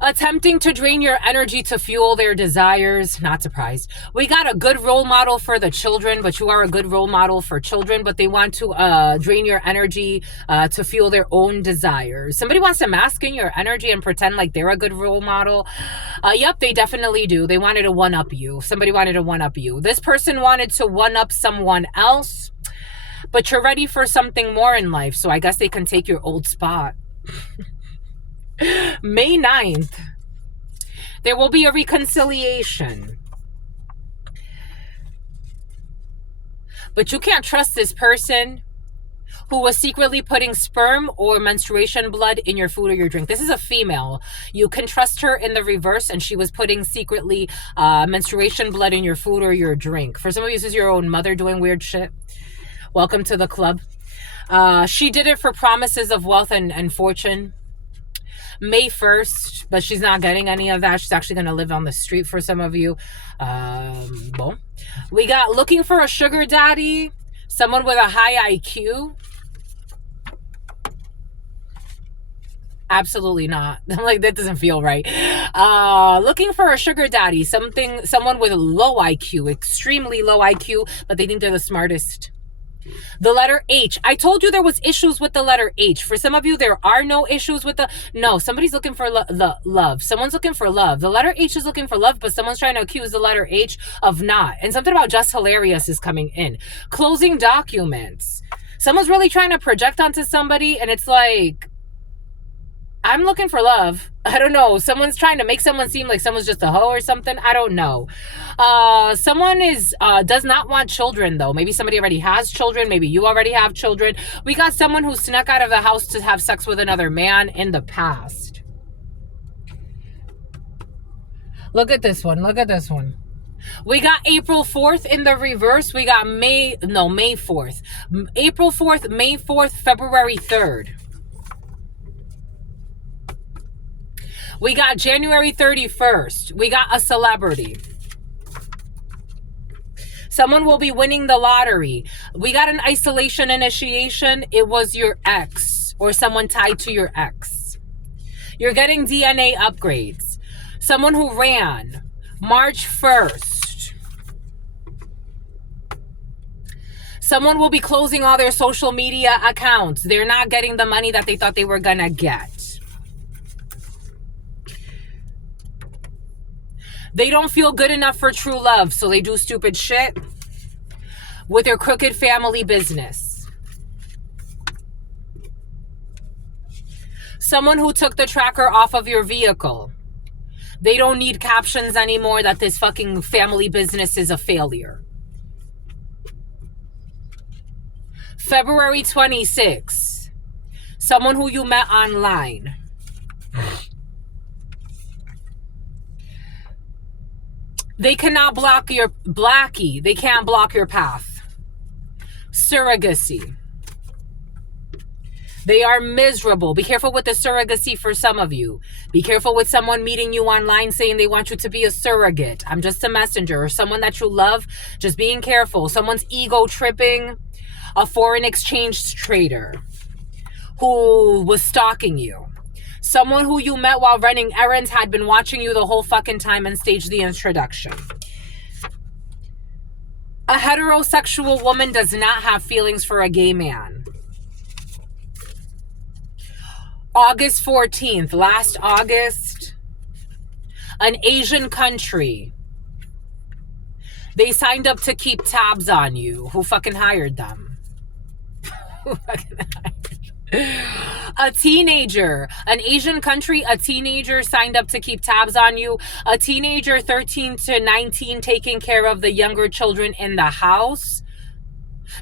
Attempting to drain your energy to fuel their desires. Not surprised. We got a good role model for the children, but you are a good role model for children, but they want to drain your energy to fuel their own desires. Somebody wants to mask in your energy and pretend like they're a good role model. Yep, they definitely do. They wanted to one-up you. Somebody wanted to one-up you. This person wanted to one-up someone else, but you're ready for something more in life, so I guess they can take your old spot. May 9th, there will be a reconciliation. But you can't trust this person who was secretly putting sperm or menstruation blood in your food or your drink. This is a female. You can trust her in the reverse, and she was putting secretly menstruation blood in your food or your drink. For some of you, this is your own mother doing weird shit. Welcome to the club. She did it for promises of wealth and fortune. May 1st, but she's not getting any of that. She's actually going to live on the street for some of you. Well, we got looking for a sugar daddy, someone with a high IQ. Absolutely not. I'm like, that doesn't feel right. Looking for a sugar daddy, someone with low IQ, extremely low IQ, but they think they're the smartest. The letter H. I told you there was issues with the letter H. For some of you, there are no issues with no, somebody's looking for love. Someone's looking for love. The letter H is looking for love, but someone's trying to accuse the letter H of not. And something about just hilarious is coming in. Closing documents. Someone's really trying to project onto somebody, and it's like, I'm looking for love. I don't know. Someone's trying to make someone seem like someone's just a hoe or something. I don't know. Someone does not want children, though. Maybe somebody already has children. Maybe you already have children. We got someone who snuck out of the house to have sex with another man in the past. Look at this one. Look at this one. We got April 4th in the reverse. We got May 4th. April 4th, May 4th, February 3rd. We got January 31st. We got a celebrity. Someone will be winning the lottery. We got an isolation initiation. It was your ex or someone tied to your ex. You're getting DNA upgrades. Someone who ran. March 1st. Someone will be closing all their social media accounts. They're not getting the money that they thought they were gonna get. They don't feel good enough for true love, so they do stupid shit with their crooked family business. Someone who took the tracker off of your vehicle. They don't need captions anymore that this fucking family business is a failure. February 26th. Someone who you met online. They cannot block your blackie. They can't block your path. Surrogacy. They are miserable. Be careful with the surrogacy for some of you. Be careful with someone meeting you online saying they want you to be a surrogate. I'm just a messenger. Or someone that you love. Just being careful. Someone's ego tripping. A foreign exchange trader who was stalking you. Someone who you met while running errands had been watching you the whole fucking time and staged the introduction. A heterosexual woman does not have feelings for a gay man. August 14th, last August, an Asian country. They signed up to keep tabs on you. Who fucking hired them? A teenager, an Asian country, a teenager signed up to keep tabs on you. A teenager 13 to 19 taking care of the younger children in the house.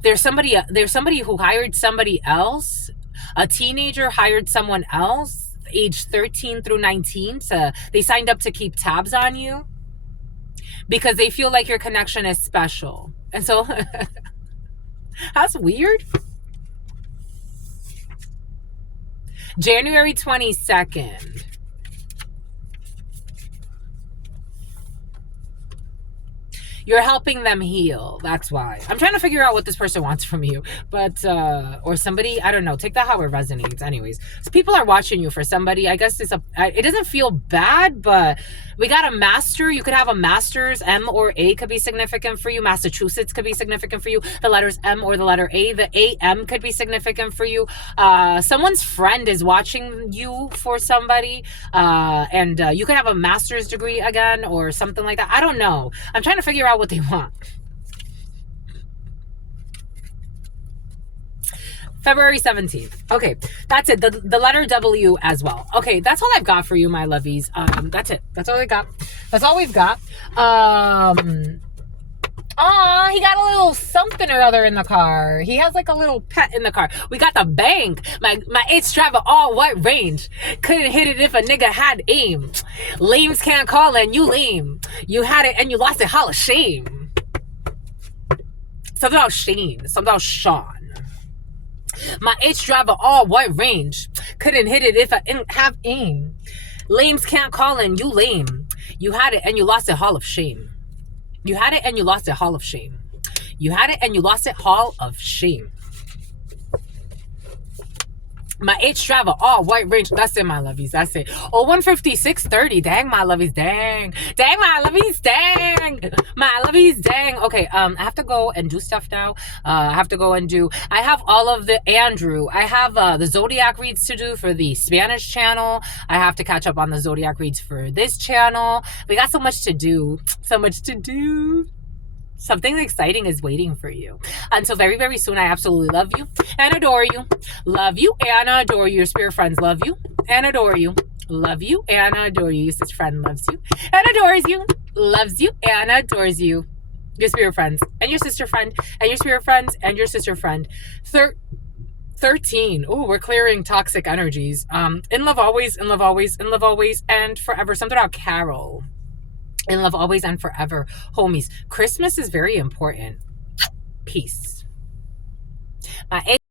There's somebody who hired somebody else. A teenager hired someone else, age 13 through 19. They signed up to keep tabs on you because they feel like your connection is special. And so that's weird. January 22nd. You're helping them heal. That's why. I'm trying to figure out what this person wants from you. But, or somebody, I don't know. Take that how it resonates. Anyways, so people are watching you for somebody. I guess it doesn't feel bad, but we got a master. You could have a master's. M or A could be significant for you. Massachusetts could be significant for you. The letters M or the letter A. The AM could be significant for you. Someone's friend is watching you for somebody. And you could have a master's degree again or something like that. I don't know. I'm trying to figure out what they want. February 17th. Okay, that's it. The letter W as well. Okay, that's all I've got for you, my lovies. That's it. That's all I got. That's all we've got. He got a little something or other in the car. He has like a little pet in the car. We got the bank. My ex-driver all white range. Couldn't hit it if a nigga had aim. Lames can't call and you lame. You had it and you lost it. Hall of shame. Something about Shane. Something about Sean. My ex-driver all white range. Couldn't hit it if I didn't have aim. Lames can't call and you lame. You had it and you lost it. Hall of shame. You had it and you lost it. Hall of shame. You had it and you lost it. Hall of shame. My ex-driver, all white range. That's it, my lovies. That's it. Oh, 156.30. Dang, my lovies. Dang. Dang, my lovies. Dang. My lovies. Dang. Okay, I have to go and do stuff now. I have all of the Andrew. I have the Zodiac reads to do for the Spanish channel. I have to catch up on the Zodiac reads for this channel. We got so much to do. So much to do. Something exciting is waiting for you. Until very, very soon, I absolutely love you and adore you. Love you and adore you. Your spirit friends love you and adore you. Love you and adore you. Your sister friend loves you and adores you. Loves you and adores you. Your spirit friends and your sister friend and your spirit friends and your sister friend. 13. Oh, we're clearing toxic energies. In love always, in love always, in love always, and forever. Something about Carol. In love always and forever. Homies, Christmas is very important. Peace. My